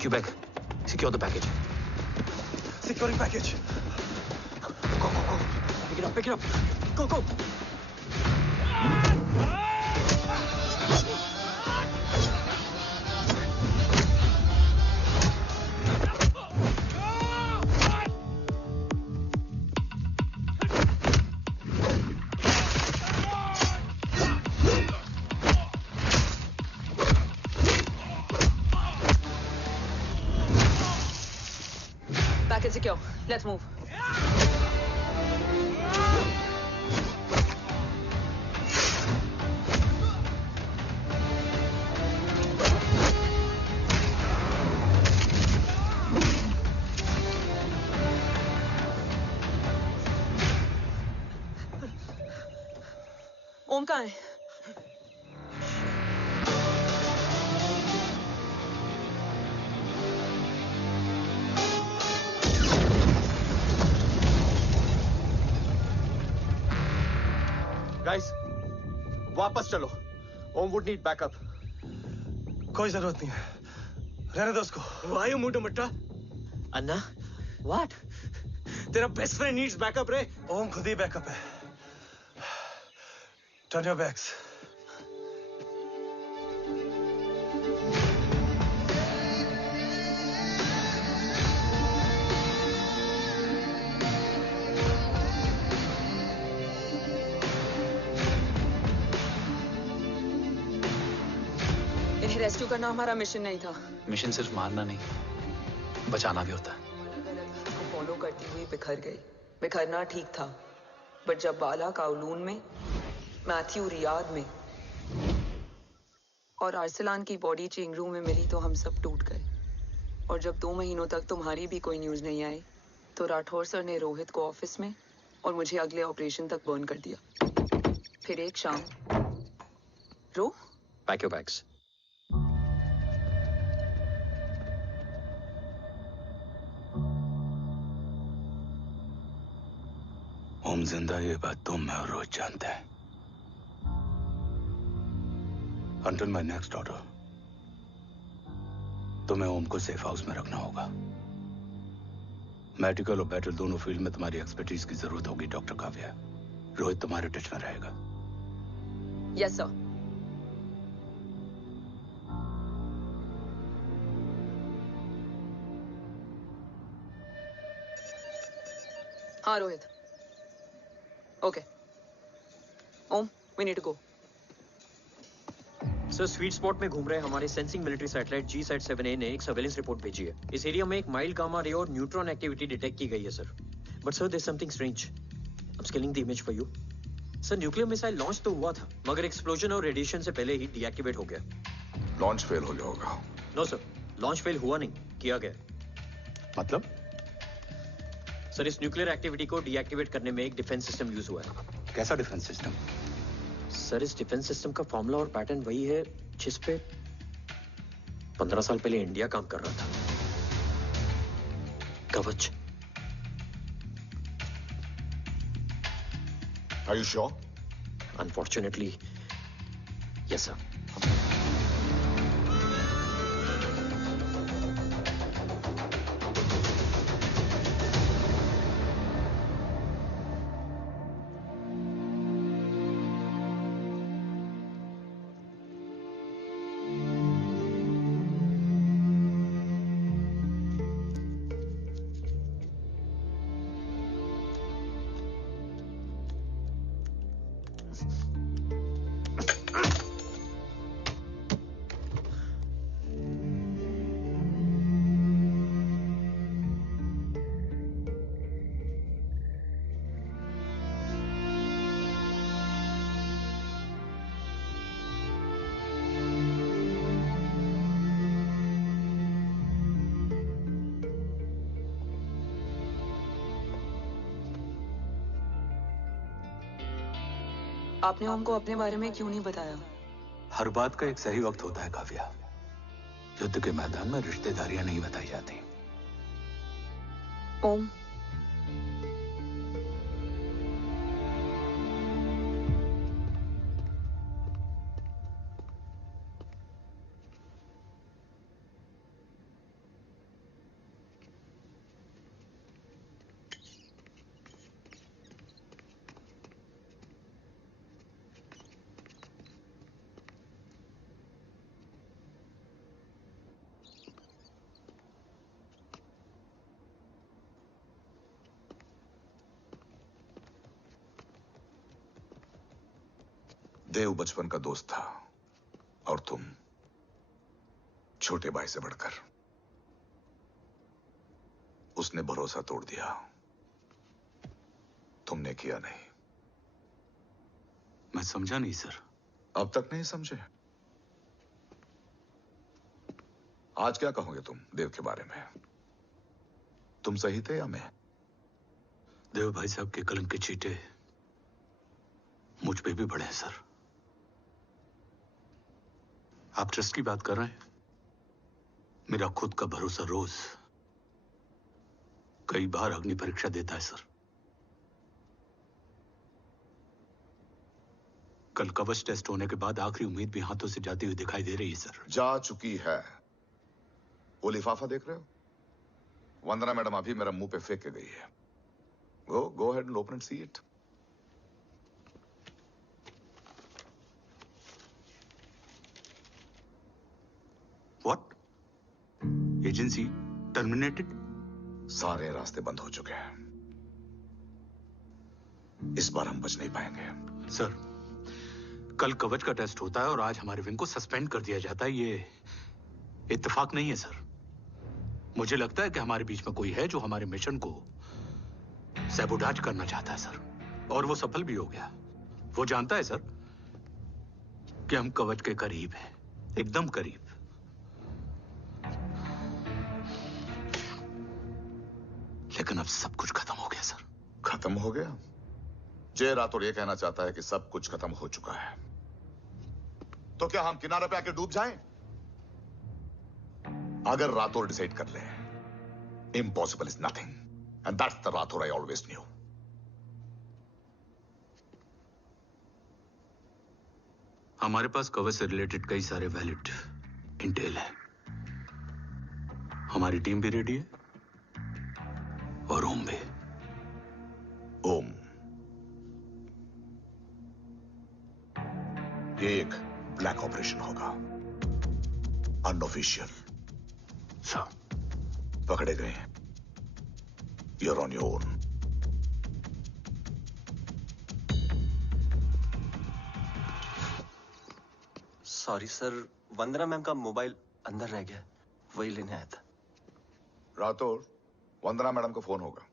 Quebec, secure the package. Securing package. Go, go, go. Pick it up, pick it up. Go, go. Back is secure. Let's move. ओम कहाँ है? गाइस, वापस चलो। ओम वुड नीड बैकअप। कोई जरूरत नहीं है, रहने दो उसको। Why you moved to Mutta? Anna, what? तेरा बेस्ट फ्रेंड नीड्स बैकअप रे। ओम खुद ही बैकअप है। Turn your backs. इन्हें रेस्क्यू करना हमारा मिशन नहीं था। मिशन सिर्फ मारना नहीं, बचाना भी होता है। उसको फॉलो करती हुई बिखर गई। बिखरना ठीक था, बट जब बाला काउलून में, मैथ्यू रियाद में और आर्सलान की बॉडी चेंज रूम में मिली तो हम सब टूट गए। और जब 2 महीनों तक तुम्हारी भी कोई न्यूज नहीं आई तो राठौर सर ने रोहित को ऑफिस में और मुझे अगले ऑपरेशन तक बर्न कर दिया। फिर एक शाम रो पैक योर बैग्स। ओम जिंदा, ये बात तुम मैं और रोहित जानते हैं। Until my next order, तुम्हें ओम को सेफ हाउस में रखना होगा। मेडिकल और बैटल दोनों फील्ड में तुम्हारी एक्सपर्टीज की जरूरत होगी डॉक्टर काव्या। रोहित तुम्हारे टच में रहेगा। Yes sir. हाँ Rohit. Okay Om, we need to go. Sir, sweet spot में घूम रहे हमारे सेंसिंग मिलिट्री सैटेलाइट G-7A ने एक सर्वेलेंस रिपोर्ट भेजी है। इस एरिया में एक माइल्ड गामा रे और न्यूट्रॉन एक्टिविटी डिटेक्ट की गई है sir. But sir, there is something strange. I am scaling the image for you. Sir, nuclear missile launch तो हुआ था, मगर एक्सप्लोजन और रेडिएशन से पहले ही डीएक्टिवेट हो गया। लॉन्च फेल हो गया होगा। नो सर, लॉन्च फेल हुआ नहीं, किया गया। मतलब? सर, इस न्यूक्लियर एक्टिविटी को डीएक्टिवेट करने में एक डिफेंस सिस्टम यूज हुआ है। कैसा डिफेंस सिस्टम? सर, इस डिफेंस सिस्टम का फॉर्मूला और पैटर्न वही है जिस पे 15 साल पहले इंडिया काम कर रहा था। कवच। Are you sure? Unfortunately, yes, sir. आपने ओम को अपने बारे में क्यों नहीं बताया? हर बात का एक सही वक्त होता है काव्या। युद्ध के मैदान में रिश्तेदारियां नहीं बताई जाती। ओम, देव बचपन का दोस्त था और तुम छोटे भाई से बढ़कर। उसने भरोसा तोड़ दिया, तुमने किया नहीं। मैं समझा नहीं सर। अब तक नहीं समझे? आज क्या कहोगे तुम देव के बारे में? तुम सही थे या मैं? देव भाई साहब के कलंक के चीटे मुझ पे भी पड़े हैं सर। आप ट्रस्ट की बात कर रहे हैं? मेरा खुद का भरोसा रोज कई बार अग्नि परीक्षा देता है सर। कल कवच टेस्ट होने के बाद आखिरी उम्मीद भी हाथों से जाती हुई दिखाई दे रही है सर। जा चुकी है। वो लिफाफा देख रहे हो? वंदना मैडम अभी मेरा मुंह पे फेंक के गई है। Go ahead and open and see it. What? Agency terminated? सारे रास्ते बंद हो चुके हैं। इस बार हम बच नहीं पाएंगे। सर, कल कवच का टेस्ट होता है और आज हमारे विंग को सस्पेंड कर दिया जाता है। ये इत्तेफाक नहीं है सर। मुझे लगता है कि हमारे बीच में कोई है जो हमारे मिशन को सैबोटाज करना चाहता है सर, और वो सफल भी हो गया। वो जानता है सर कि हम कवच के करीब हैं, एकदम करीब। लेकिन अब सब कुछ खत्म हो गया सर। खत्म हो गया? जय राठौड़ ये कहना चाहता है कि सब कुछ खत्म हो चुका है। तो क्या हम किनारे पे आके डूब जाएं? अगर राठौड़ डिसाइड कर ले, impossible is nothing, and that's the Rathore I always new. हमारे पास कवच से रिलेटेड कई सारे वैलिड इंटेल है। हमारी टीम भी रेडी है और ओम भी। ओम, ये एक ब्लैक ऑपरेशन होगा, अनऑफिशियल। सर, पकड़े गए, you're on your own. Sorry sir, Vandana ma'am का मोबाइल अंदर रह गया, वही लेने आया था। राठौड़, वंदना मैडम को फोन होगा।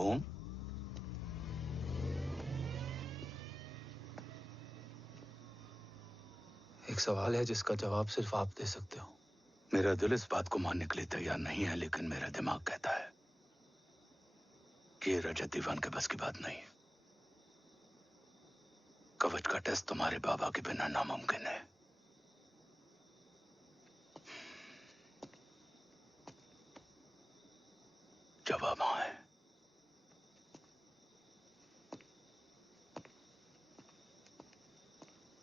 ओम, एक सवाल है जिसका जवाब सिर्फ आप दे सकते हो। मेरा दिल इस बात को मानने के लिए तैयार नहीं है, लेकिन मेरा दिमाग कहता है कि ये रजत दीवान के बस की बात नहीं है। कवच का टेस्ट तुम्हारे बाबा के बिना नामुमकिन है। जवाब हाँ है।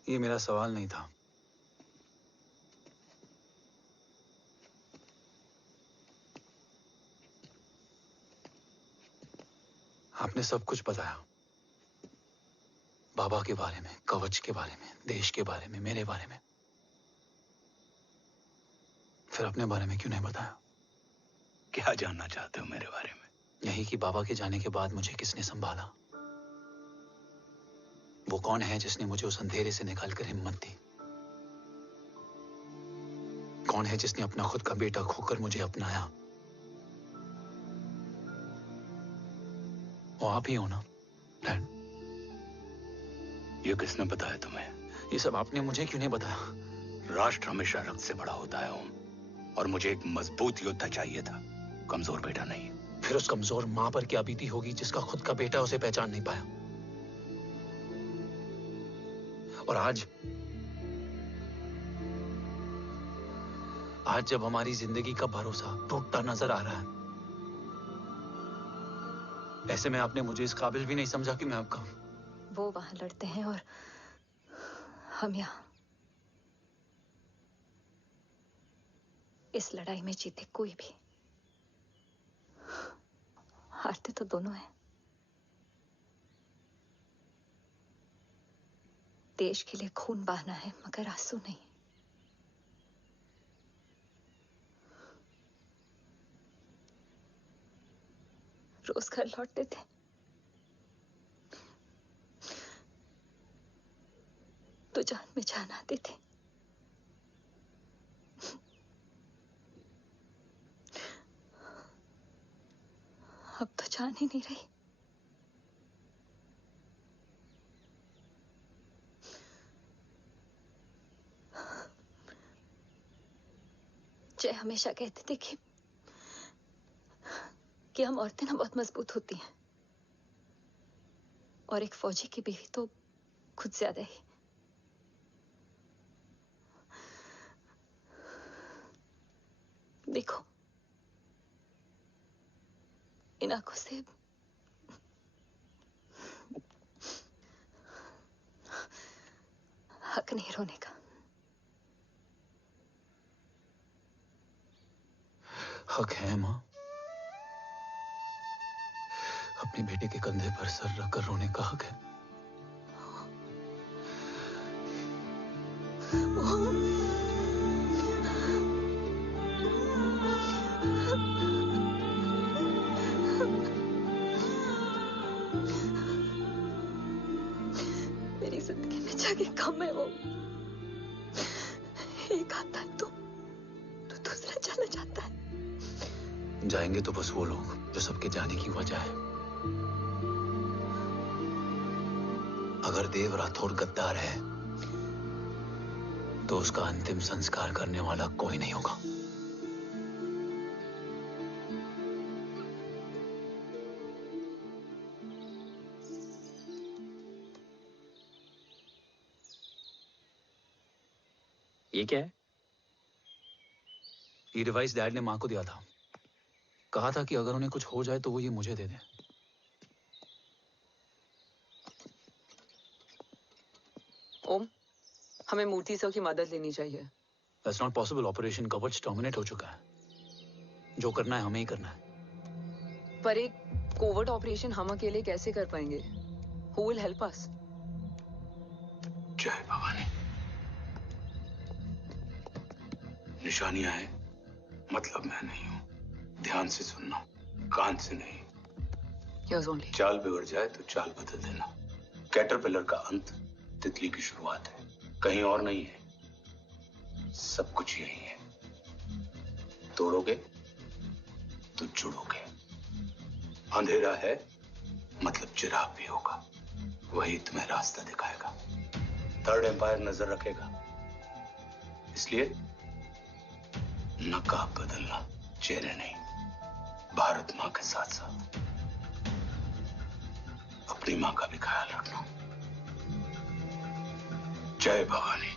ये मेरा सवाल नहीं था। आपने सब कुछ बताया, बाबा के बारे में, कवच के बारे में, देश के बारे में, मेरे बारे में। फिर अपने बारे में क्यों नहीं बताया? क्या जानना चाहते हो मेरे बारे में? यही कि बाबा के जाने के बाद मुझे किसने संभाला? वो कौन है जिसने मुझे उस अंधेरे से निकालकर हिम्मत दी? कौन है जिसने अपना खुद का बेटा खोकर मुझे अपनाया? वो आप ही हो ना, डैड? ये किसने बताया तुम्हें? ये सब आपने मुझे क्यों नहीं बताया? राष्ट्र हमेशा रक्त से बड़ा होता है ओम, और मुझे एक मजबूत योद्धा चाहिए था, कमजोर बेटा नहीं। फिर उस कमजोर मां पर क्या बीती होगी जिसका खुद का बेटा उसे पहचान नहीं पाया? और आज जब हमारी जिंदगी का भरोसा टूटता नजर आ रहा है, ऐसे में आपने मुझे इस काबिल भी नहीं समझा कि मैं आपका। वो वहां लड़ते हैं और हम यहाँ। इस लड़ाई में जीते कोई भी, हारते तो दोनों हैं। देश के लिए खून बहाना है, मगर आंसू नहीं। रोज घर लौटते थे, तो जान में जान आती थी। अब तो जान ही नहीं रही। जय हमेशा कहते थे कि हम औरतें ना बहुत मजबूत होती हैं, और एक फौजी की बीवी तो खुद ज्यादा ही। देखो, इन आंखों से हक नहीं रोने का। हक है माँ, अपने बेटे के कंधे पर सर रखकर रोने का हक है। मेरी जिंदगी में जगह कम है वो। एक आता है तो दूसरा चला जाता है। जाएंगे तो बस वो लोग जो सबके जाने की वजह है। अगर देव राठौर गद्दार है तो उसका अंतिम संस्कार करने वाला कोई नहीं होगा। ये क्या है? ये डिवाइस डैड ने मां को दिया था। कहा था कि अगर उन्हें कुछ हो जाए तो वो ये मुझे दे दें। ओम, हमें मूर्ति सर की मदद लेनी चाहिए। That's not possible. ऑपरेशन कवच टर्मिनेट हो चुका है। जो करना है हमें ही करना है। पर एक कोवर्ट ऑपरेशन हम अकेले कैसे कर पाएंगे? Who will help us? जय भवानी। निशानियां हैं, मतलब मैं नहीं हूं। ध्यान से सुनना, कान से नहीं। Yours only. चाल बिगड़ जाए तो चाल बदल देना। कैटरपिलर का अंत तितली की शुरुआत है, कहीं और नहीं है। सब कुछ यही है। तोड़ोगे तो जुड़ोगे। अंधेरा है मतलब चिराग भी होगा, वही तुम्हें रास्ता दिखाएगा। थर्ड एम्पायर नजर रखेगा, इसलिए नकाब बदलना, चेहरे नहीं। भारत मां के साथ साथ अपनी मां का भी ख्याल रखना। जय भवानी।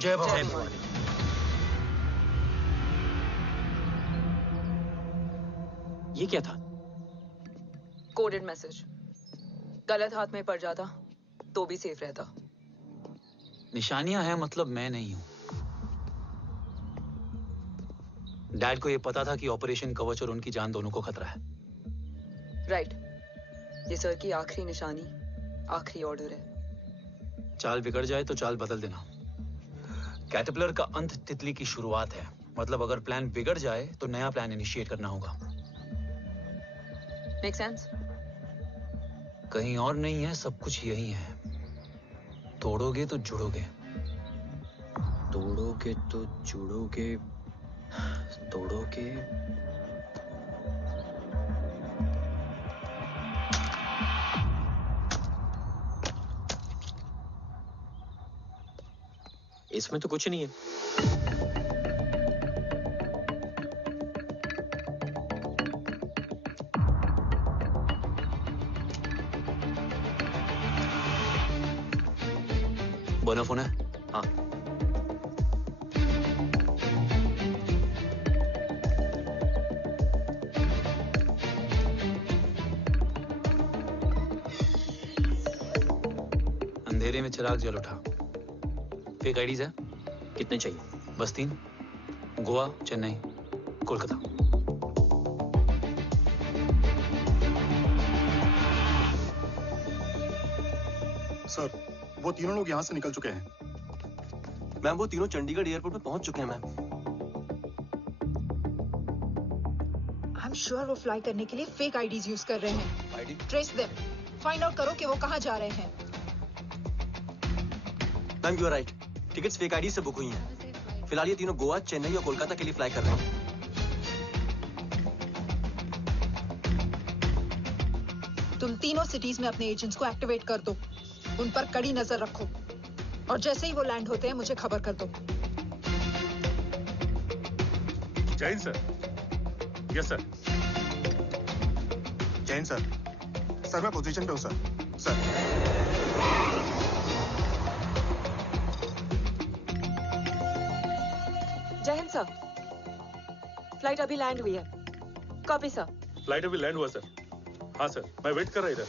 जय भवानी। ये क्या था? Coded message. गलत हाथ में पड़ जाता तो भी सेफ रहता। निशानियां हैं मतलब मैं नहीं हूं। डैड को यह पता था कि ऑपरेशन कवच और उनकी जान दोनों को खतरा है। राइट। ये सर की आखिरी निशानी, आखिरी ऑर्डर है। चाल बिगड़ जाए तो चाल बदल देना। कैटरपिलर का अंत तितली की शुरुआत है, मतलब अगर प्लान बिगड़ जाए तो नया प्लान इनिशिएट करना होगा। Make sense? कहीं और नहीं है, सब कुछ यही है। तोड़ोगे तो जुड़ोगे। तोड़ोगे तो जुड़ोगे। तोड़ोगे। इसमें तो कुछ नहीं है। बना फोन है? हाँ। अंधेरे में चिराग जल उठा। फेक आईडीज है? कितने चाहिए? बस 3। गोवा, चेन्नई, कोलकाता। सर, वो तीनों लोग यहाँ से निकल चुके हैं। मैम, वो तीनों चंडीगढ़ एयरपोर्ट पे पहुंच चुके हैं मैम। आई एम श्योर वो फ्लाई करने के लिए फेक आईडीज यूज कर रहे हैं। ट्रेस देम, फाइंड आउट करो कि वो कहाँ जा रहे हैं। Ma'am you are right, tickets fake ID से बुक हुई हैं। फिलहाल ये तीनों गोवा, चेन्नई और कोलकाता के लिए फ्लाई कर रहे हैं। तुम तीनों सिटीज में अपने एजेंट्स को एक्टिवेट कर दो, उन पर कड़ी नजर रखो और जैसे ही वो लैंड होते हैं मुझे खबर कर दो। Jain sir. Yes sir. Jain sir. Sir मैं पोजीशन पे हूँ सर। सर जय हिंद सर, फ्लाइट अभी लैंड हुई है। Copy sir. फ्लाइट अभी लैंड हुआ सर। हाँ सर, मैं वेट कर रहा इधर।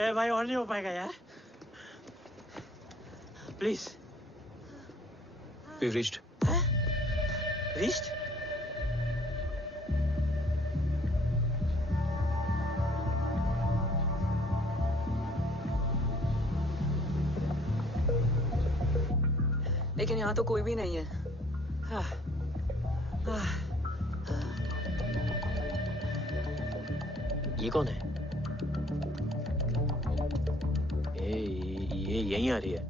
ए भाई और नहीं हो पाएगा यार, प्लीज। We've reached. Reached? लेकिन यहाँ तो कोई भी नहीं है। ये कौन है? ये यहीं आ रही है।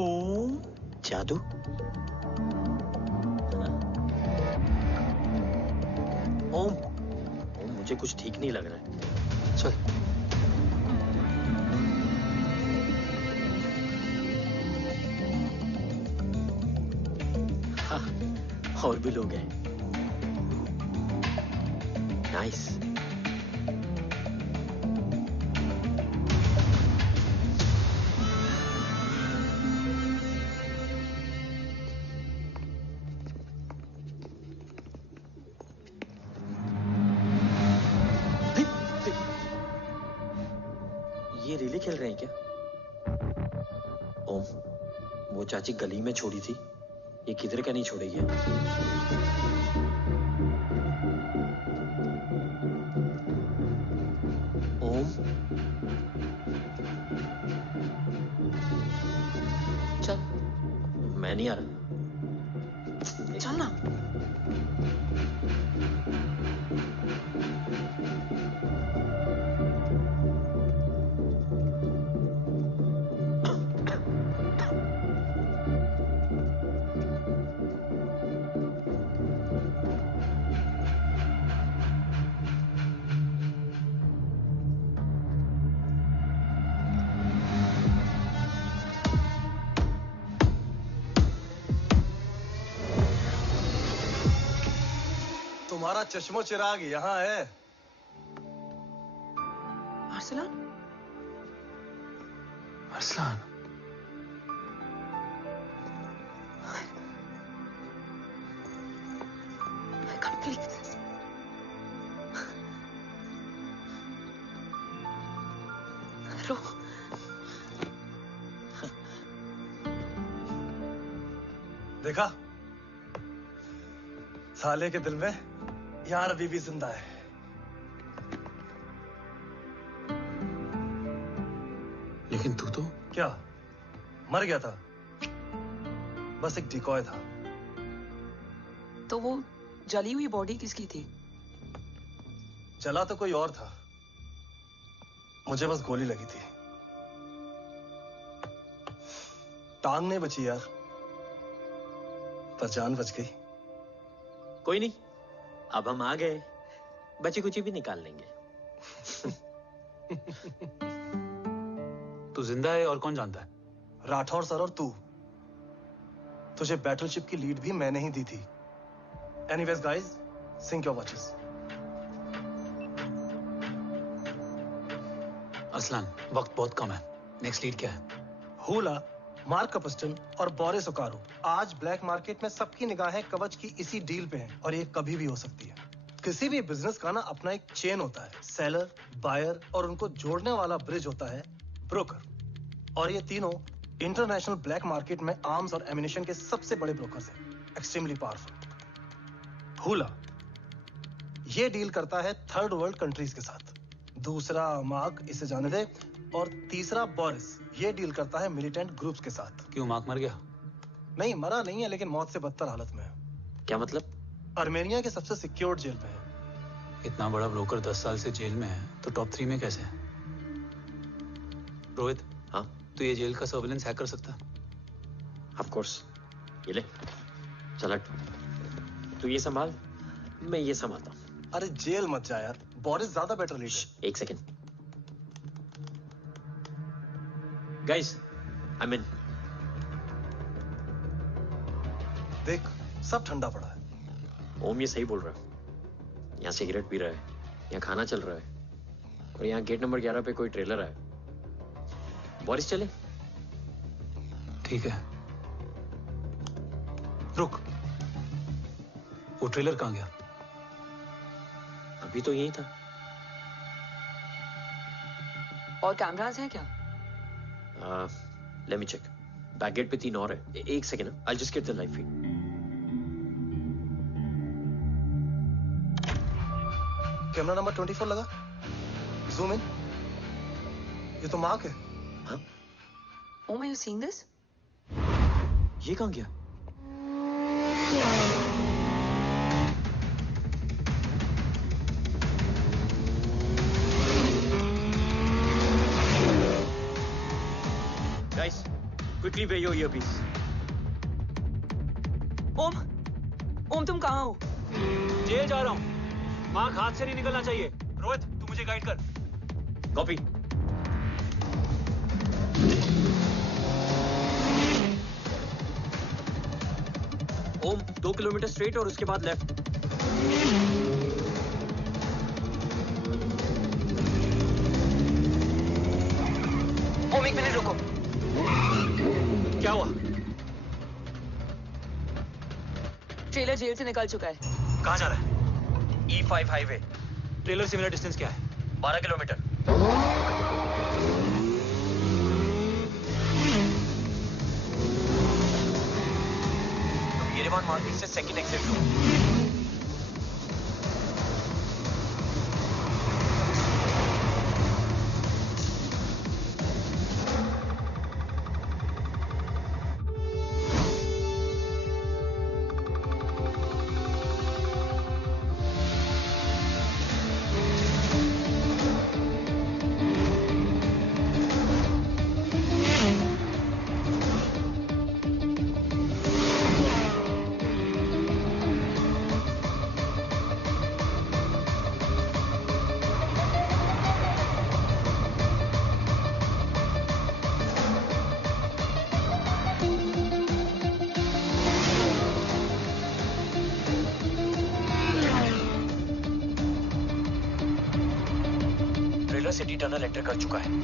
ओम जादू। ओम मुझे कुछ ठीक नहीं लग रहा है। चल। हाँ, और भी लोग हैं। नाइस। ये रिले खेल रहे हैं क्या? ओम, वो चाची गली में छोड़ी थी, ये किधर का नहीं छोड़ेगी। ओम, चल। मैं नहीं आ रहा। चल ना। तुम्हारा चश्मो चिराग यहाँ है। Arsalan? Arsalan. I can't believe this. रो। देखा, साले के दिल में यार अभी भी जिंदा है। लेकिन तू तो क्या मर गया था? बस एक डिकॉय था। तो वो जली हुई बॉडी किसकी थी? चला तो कोई और था, मुझे बस गोली लगी थी। टांग नहीं बची यार, पर जान बच गई। कोई नहीं, अब हम आ गए, बची कुची भी निकाल लेंगे। तू जिंदा है और कौन जानता है? राठौर सर और तू। तुझे बैटलशिप की लीड भी मैंने ही दी थी। Anyways guys, sync your watches. Aslan, वक्त बहुत कम है। नेक्स्ट लीड क्या है? हुला, मार्क कपस्टन और बोरिस ओकारो आज ब्लैक मार्केट में सबकी निगाहें कवच की इसी डील पे हैं और ये कभी भी हो सकती है। किसी भी बिजनेस का ना अपना एक चेन होता है, सेलर, बायर और उनको जोड़ने वाला ब्रिज होता है ब्रोकर। और ये तीनों इंटरनेशनल ब्लैक मार्केट में आर्म्स और एमिनेशन के सबसे बड़े ब्रोकर्स हैं, एक्सट्रीमली पावरफुल। हुला ये डील करता है थर्ड वर्ल्ड कंट्रीज के साथ, दूसरा मार्क, इसे जाने दे, और तीसरा बोरिस ये डील करता है मिलिटेंट ग्रुप्स के साथ। क्यों, मार्क मर गया? नहीं, मरा नहीं है, लेकिन मौत से बदतर हालत में है। क्या मतलब? आर्मेनिया के सबसे सिक्योर्ड जेल में है। इतना बड़ा ब्रोकर 10 साल से जेल में है, तो टॉप 3 में कैसे है? रोहित, हाँ? तो ये जेल का सर्विलेंस हैक कर सकता है? Of course. ये ले, चल हट। तू ये संभाल, मैं ये संभालता हूँ। अरे जेल मत जा यार, बोरिस ज्यादा बेटर लीडर। एक सेकेंड। Guys, I mean. देख, सब ठंडा पड़ा है। ओम ये सही बोल रहा है। यहाँ सिगरेट पी रहा है, यहाँ खाना चल रहा है, और यहाँ गेट नंबर 11 पे कोई ट्रेलर है। बोरिस चले? ठीक है। रुक, वो ट्रेलर कहाँ गया? अभी तो यही था। और कैमरास हैं क्या? Let me check. Back gate पे 3 और है। एक second, I just get the live feed. Camera number 24 लगा। Zoom in. ये तो मार्क है। हाँ? Om, are you seeing this? ये कहाँ गया? Guys, quickly wear your earpiece. ओम, तुम कहाँ हो? जेल जा रहा हूँ। मार्क हाथ से नहीं निकलना चाहिए। रोहित, तू मुझे गाइड कर। कॉपी। ओम, 2 किलोमीटर स्ट्रेट और उसके बाद लेफ्ट। ओम, 1 मिनट रुको। क्या हुआ? ट्रेलर जेल से निकल चुका है। कहाँ जा रहा है? E5 highway. ट्रेलर से मेरा डिस्टेंस क्या है? 12 किलोमीटर। येरेवान मार्केट से सेकंड एक्सिट लो। सिटी टनल एंटर कर चुका है।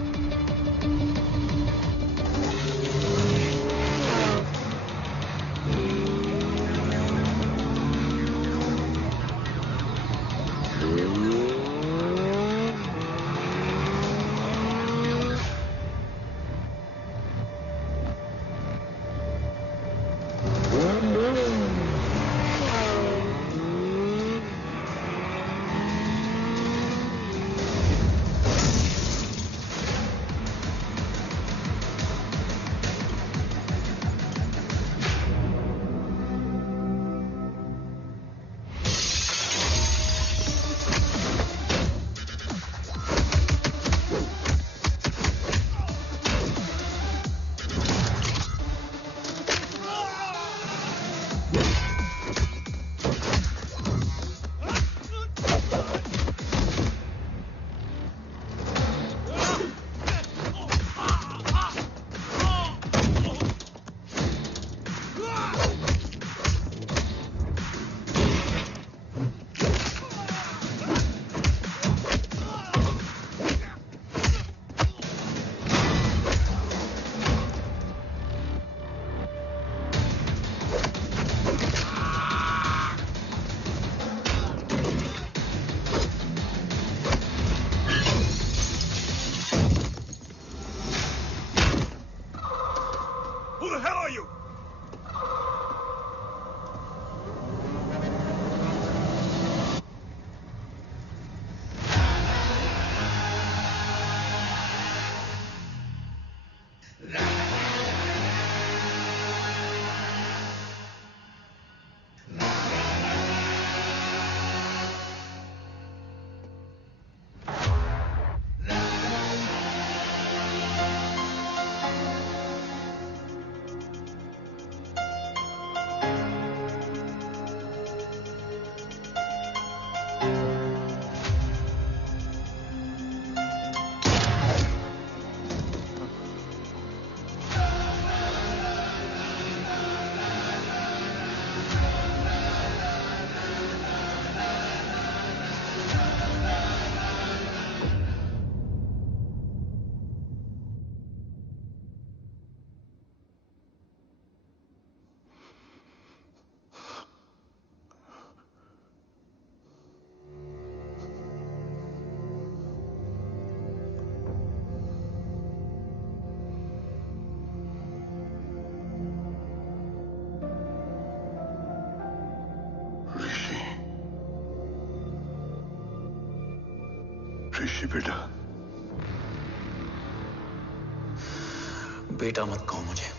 ऋषि बेटा। बेटा मत कहो मुझे।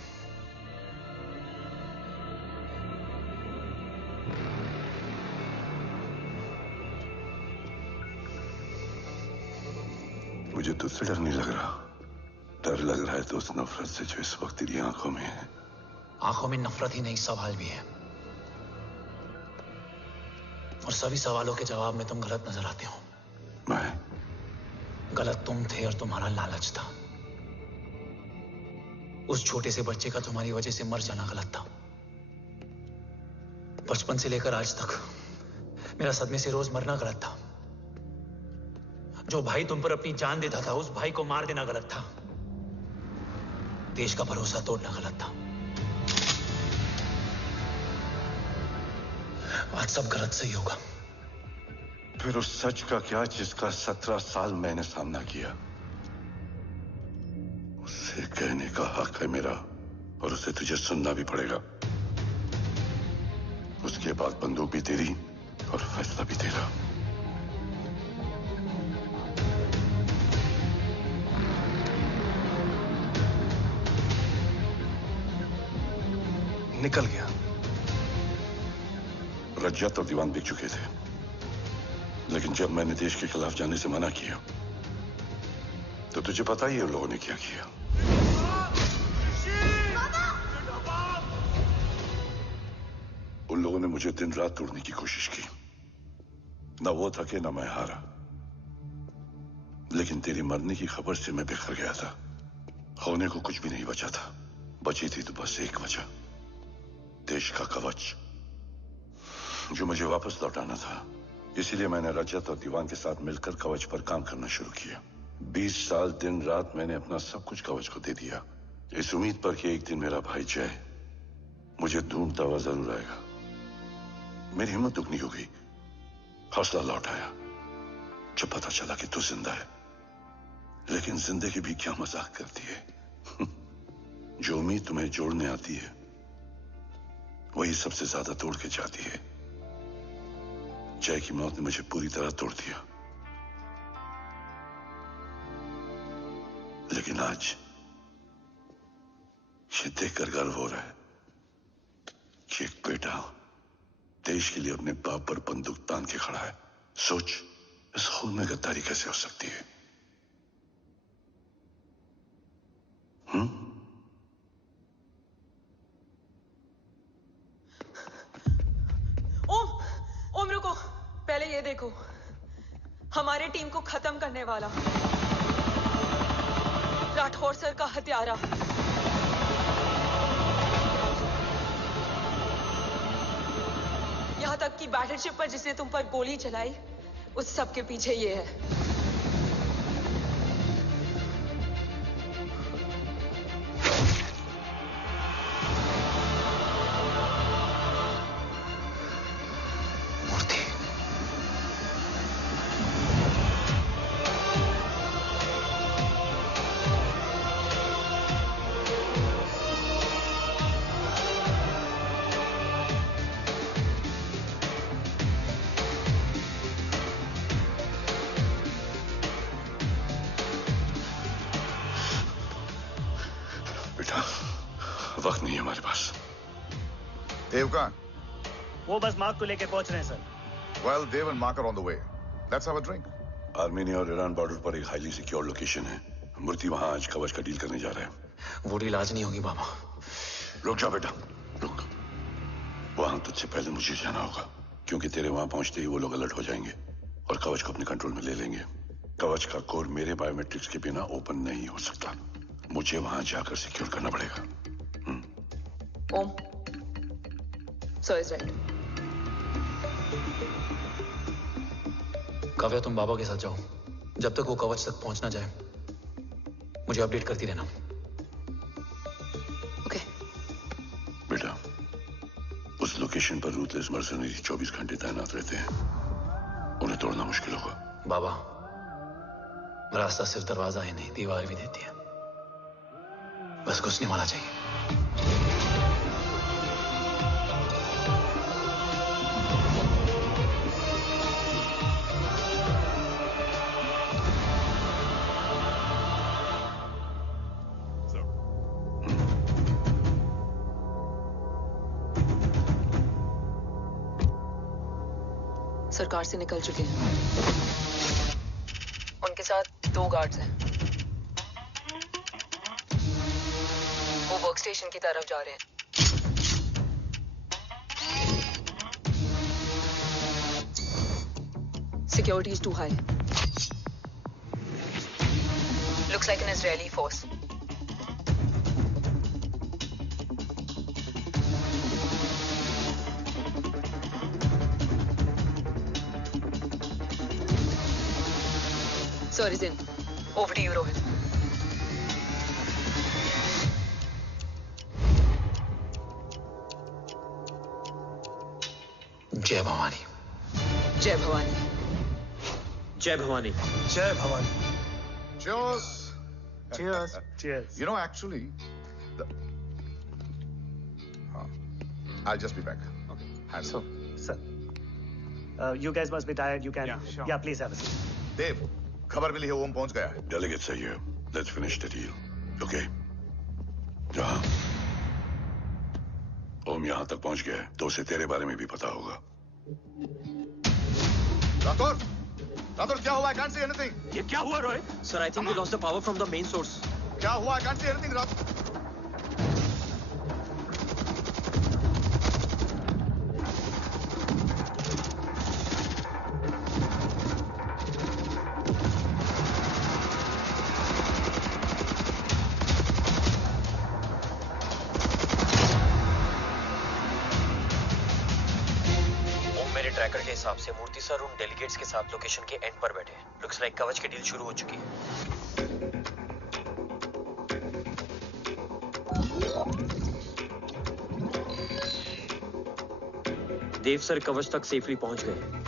मुझे तुझसे डर नहीं लग रहा, डर लग रहा है तो उस नफरत से जो इस वक्त तेरी आंखों में है। आंखों में नफरत ही नहीं, सवाल भी है, और सभी सवालों के जवाब में तुम गलत नजर आते हो। मैं गलत तुम थे और तुम्हारा लालच था। उस छोटे से बच्चे का तुम्हारी वजह से मर जाना गलत था। बचपन से लेकर आज तक मेरा सदमे से रोज मरना गलत था। जो भाई तुम पर अपनी जान देता था, उस भाई को मार देना गलत था। देश का भरोसा तोड़ना गलत था। आज सब गलत सही होगा। फिर उस सच का क्या जिसका 17 साल मैंने सामना किया? उसे कहने का हक है मेरा, और उसे तुझे सुनना भी पड़ेगा। उसके बाद बंदूक भी तेरी और फैसला भी तेरा। निकल गया। रज्जत और दीवान बिक चुके थे, लेकिन जब मैंने देश के खिलाफ जाने से मना किया तो तुझे पता ही है उन लोगों ने क्या किया। उन लोगों ने मुझे दिन रात तोड़ने की कोशिश की। न वो थके न मैं हारा, लेकिन तेरी मरने की खबर से मैं बिखर गया था। होने को कुछ भी नहीं बचा था। बची थी तो बस एक वजह, देश का कवच, जो मुझे वापस लौटाना था। इसीलिए मैंने रजत और दीवान के साथ मिलकर कवच पर काम करना शुरू किया। 20 साल दिन रात मैंने अपना सब कुछ कवच को दे दिया, इस उम्मीद पर कि एक दिन मेरा भाई जय मुझे ढूंढता हुआ जरूर आएगा। मेरी हिम्मत दुगनी हो गई, हौसला लौट आया जब पता चला कि तू जिंदा है। लेकिन जिंदगी भी क्या मजाक करती है। जो उम्मीद तुम्हें जोड़ने आती है वही सबसे ज्यादा तोड़ के जाती है। जय की मौत ने मुझे पूरी तरह तोड़ दिया, लेकिन आज ये देखकर गर्व हो रहा है कि एक बेटा देश के लिए अपने बाप पर बंदूक तान के खड़ा है। सोच, इस खून में गद्दारी कैसे हो सकती है? ओम रुको, पहले ये देखो, हमारे टीम को खत्म करने वाला राठौर सर का हत्यारा। यहां तक कि बैटलशिप पर जिसने तुम पर गोली चलाई, उस सब के पीछे ये है। वक्त नहीं है हमारे पास। देव कहाँ? वो बस मार्क को लेके पहुंच रहे हैं sir. Well, Dev and Mark are on the way. Let's have a drink. Armenia और ईरान बॉर्डर पर एक हाईली सिक्योर लोकेशन है। मूर्ति वहां आज कवच का डील करने जा रहे हैं। वो डील आज नहीं होगी बाबा। रुक जा बेटा, रुक। वहां तुझसे पहले मुझे जाना होगा, क्योंकि तेरे वहां पहुंचते ही वो लोग अलर्ट हो जाएंगे और कवच को अपने कंट्रोल में ले लेंगे। कवच का कोर मेरे बायोमेट्रिक्स के बिना ओपन नहीं हो सकता। मुझे वहां जाकर सिक्योर करना पड़ेगा। ओम, सर इज राइट। काव्या, तुम बाबा के साथ जाओ। जब तक वो कवच तक पहुंच ना जाए मुझे अपडेट करती रहना। ओके। बेटा, उस लोकेशन पर रूथलेस मर्सनरी 24 घंटे तैनात रहते हैं। उन्हें तोड़ना मुश्किल होगा। बाबा, रास्ता सिर्फ दरवाजा ही नहीं, दीवार भी देती है। बस घुसने वाला चाहिए। सरकार से निकल चुके हैं। उनके साथ 2 गार्ड्स हैं। वो वर्क स्टेशन की तरफ जा रहे हैं। Security is too high. Looks like an Israeli force. Sorry, Zin. Over to you, Rohit. जय भवानी। जय भवानी। जय भवानी। जय Bhavani. Cheers. Cheers. Cheers. You know, actually, I'll just be back. Okay. Hands So, up. sir, you guys must be tired. You can. Yeah, sure. Yeah, please have a seat. Dave, खबर मिली है ओम पहुंच गया है। Delegates are here. Let's finish the deal. Okay? जहाँ ओम यहाँ तक पहुंच गया है तो उसे तेरे बारे में भी पता होगा। राठौर, राठौर क्या हुआ? I can't see anything. ये क्या हुआ Rohit? Sir, I think we lost the power from the main source. क्या हुआ? I can't see anything, Rathore. Tracker के हिसाब से मूर्ति सर उन डेलीगेट्स के साथ लोकेशन के एंड पर बैठे हैं। लुक्स लाइक कवच की डील शुरू हो चुकी है। देव सर कवच तक सेफली पहुंच गए।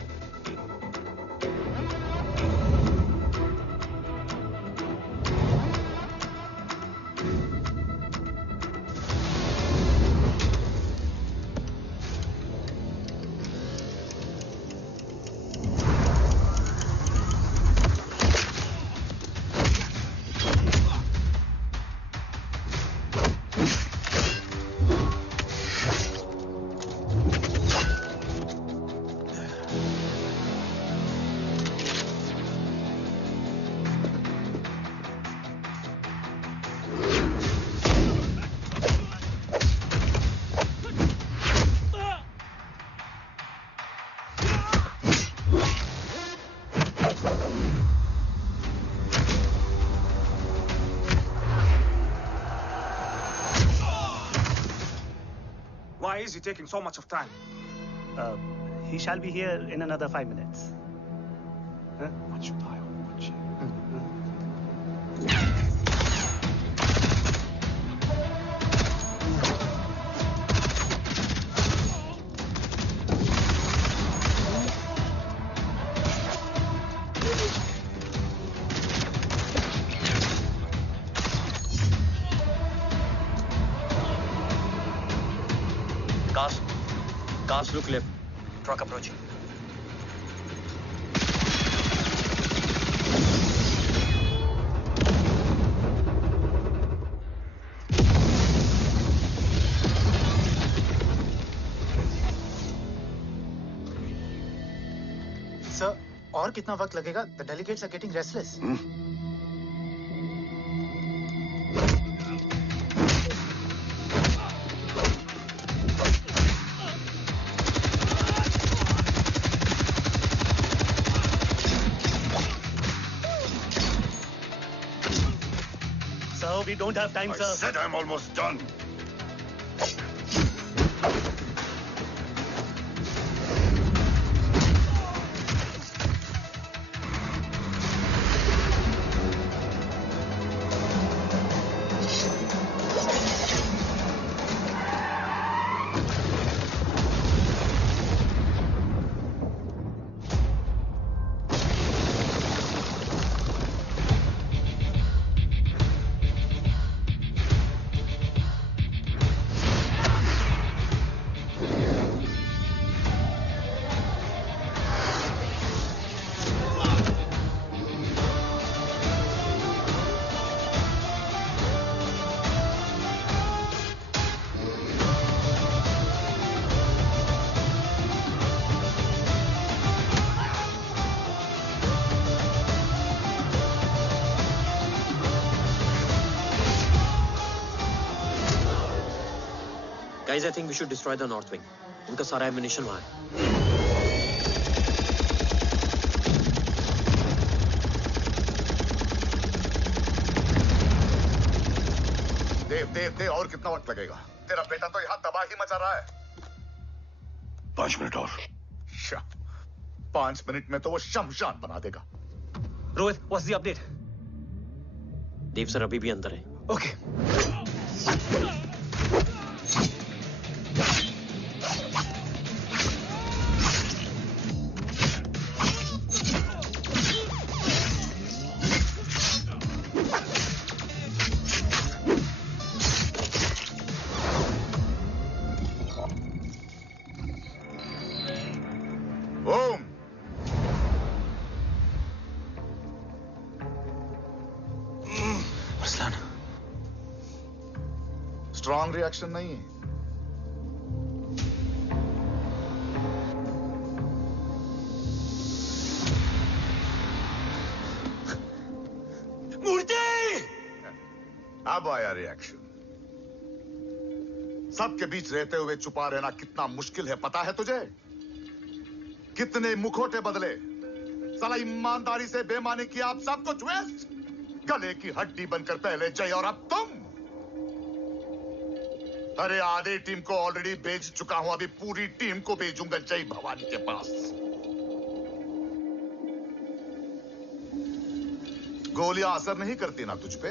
Why is he taking so much of time? He shall be here in another 5 minutes. Huh? Cast look left. Truck approaching. Sir, और कितना वक्त लगेगा? The delegates are getting restless. We don't have time, sir. I said I'm almost done. Guys, I think we should destroy the north wing. उनका सारा ammunition वहां है. देव और कितना वक्त लगेगा? तेरा बेटा तो यहाँ तबाही मचा रहा है. 5 मिनट और. 5 मिनट में तो वो शमशान बना देगा. Rohit, what's the update? Dev sir अभी भी अंदर है. Okay. स्ट्रॉन्ग रिएक्शन नहीं है. मूर्ति! अब आया रिएक्शन. सबके बीच रहते हुए छुपा रहना कितना मुश्किल है पता है तुझे? कितने मुखौटे बदले. साला ईमानदारी से बेमानी किया, आप सब कुछ वेस्ट. गले की हड्डी बनकर पहले जय और अब तुम. अरे आधे टीम को ऑलरेडी भेज चुका हूं, अभी पूरी टीम को भेजूंगा जय भवानी के पास. गोलियां असर नहीं करती ना तुझ पे.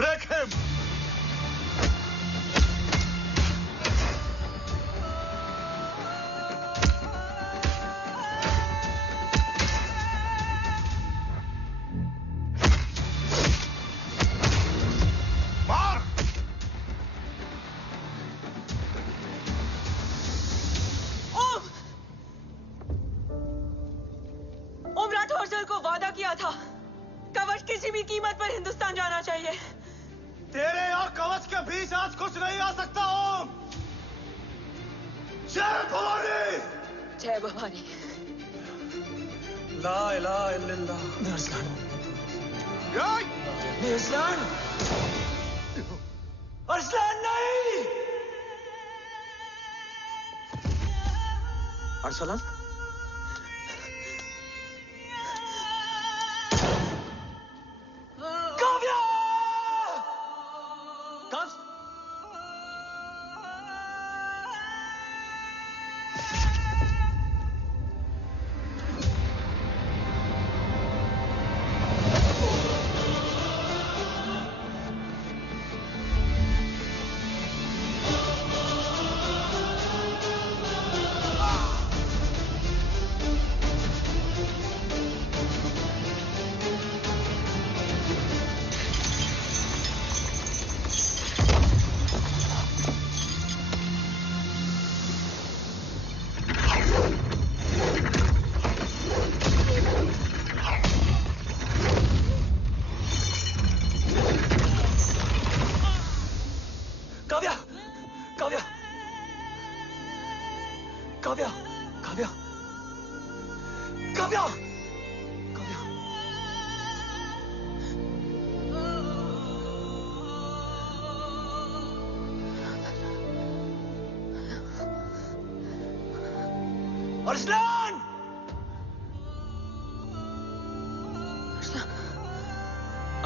Break him. Arsalan? Kavya!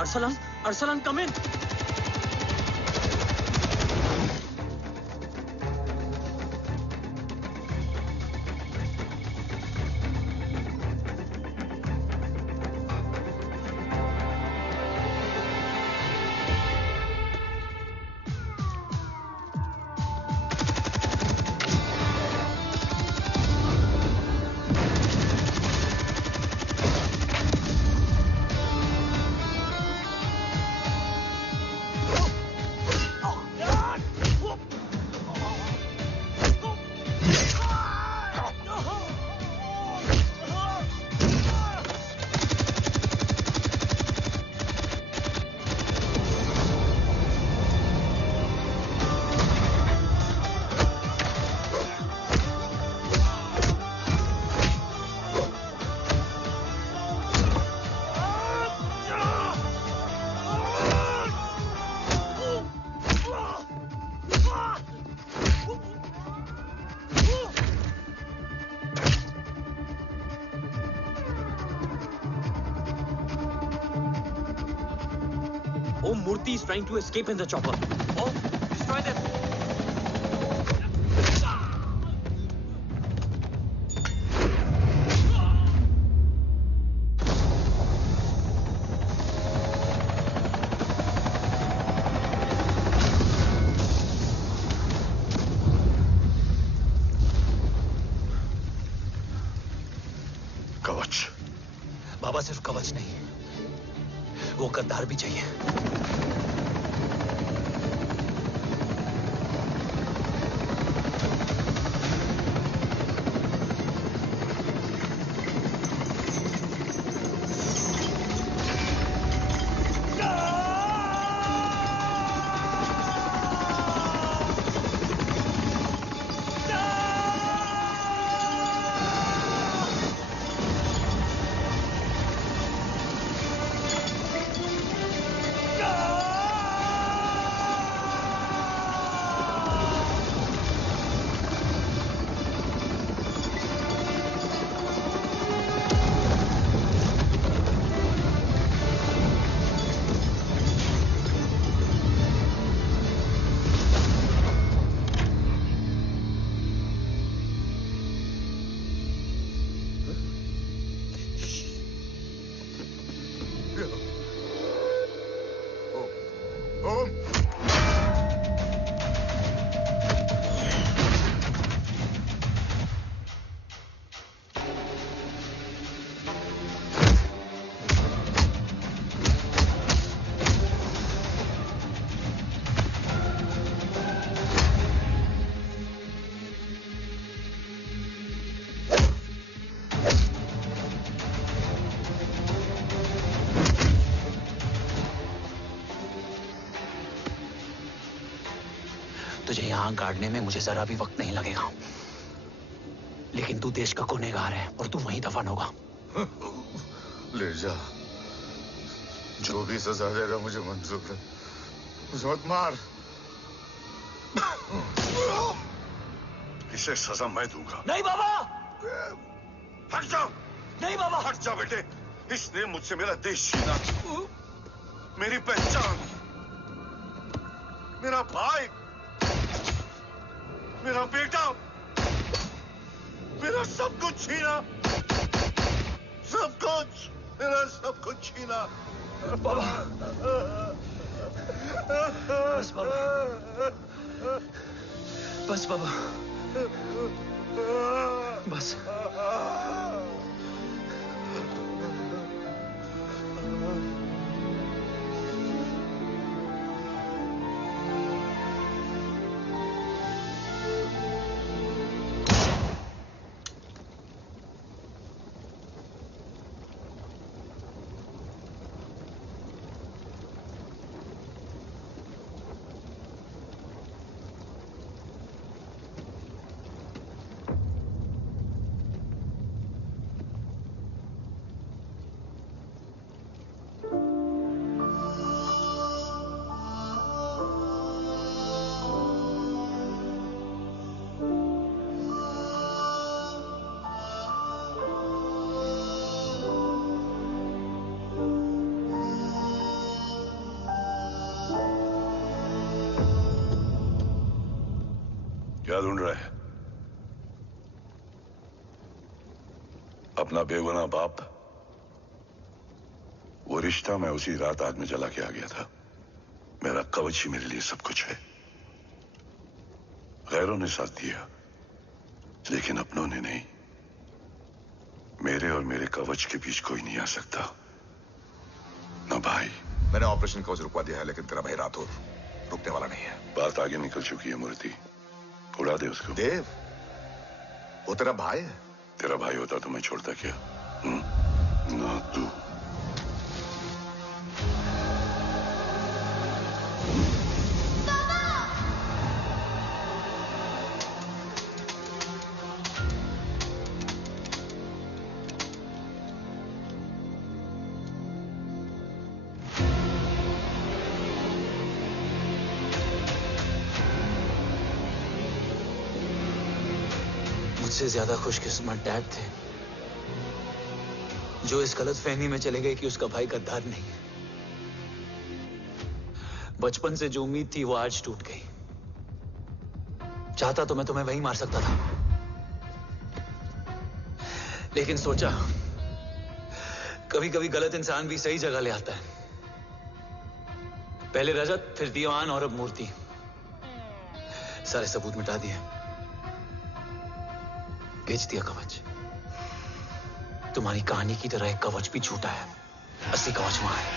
Arsalan, Arsalan, come in. Om Murthy is trying to escape in the chopper. Om, destroy them. कवच। बाबा सिर्फ कवच नहीं, वो गद्दार भी चाहिए। तुझे यहां गाड़ने में मुझे जरा भी वक्त नहीं लगेगा, लेकिन तू देश का गुनहगार है और तू वहीं दफन होगा। ले जा, जो भी सजा देगा मुझे मंजूर है, मुझे मत मार। इसे सजा मैं दूंगा। नहीं बाबा, हट जाओ। नहीं बाबा, हट जा बेटे। इसने मुझसे मेरा देश छीना, मेरी पहचान, मेरा भाई, मेरा बेटा, मेरा सब कुछ छीना, सब कुछ, मेरा सब कुछ छीना। बाबा, बस बाबा, बस बाबा, बस। क्या ढूंढ रहा है? अपना बेगुनाह बाप। वो रिश्ता मैं उसी रात आग में जला के आ गया था। मेरा कवच ही मेरे लिए सब कुछ है। गैरों ने साथ दिया, लेकिन अपनों ने नहीं। मेरे और मेरे कवच के बीच कोई नहीं आ सकता। ना भाई। मैंने ऑपरेशन कवच रुकवा दिया है, लेकिन तेरा भाई राठौर रुकने वाला नहीं है। बात आगे निकल चुकी है मूर्ति। उड़ा दे उसको। देव, वो तेरा भाई है। तेरा भाई होता तो मैं छोड़ता क्या? ना तू। मुझसे ज्यादा खुशकिस्मत डैड थे, जो इस गलत फहमी में चले गए कि उसका भाई गद्दार नहीं है। बचपन से जो उम्मीद थी वो आज टूट गई। चाहता तो मैं तुम्हें वहीं मार सकता था, लेकिन सोचा कभी कभी गलत इंसान भी सही जगह ले आता है। पहले रजत, फिर दीवान और अब मूर्ति। सारे सबूत मिटा दिए, बेच दिया कवच। तुम्हारी कहानी की तरह एक कवच भी झूठा है, असली कवच वहां है।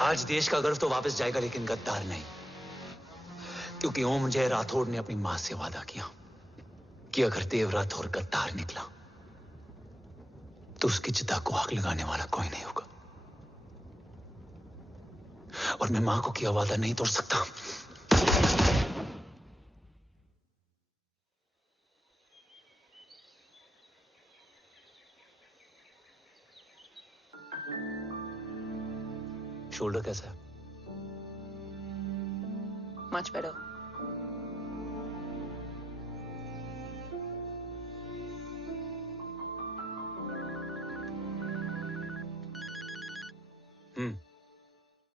आज देश का गर्व तो वापस जाएगा, लेकिन गद्दार नहीं, क्योंकि ओम जय राठौड़ ने अपनी मां से वादा किया कि अगर देव राठौड़ गद्दार निकला तो उसकी चिता को आग लगाने वाला कोई नहीं होगा। और मैं मां को किया वादा नहीं तोड़ सकता। शोल्डर कैसा है? Much better. हम्म।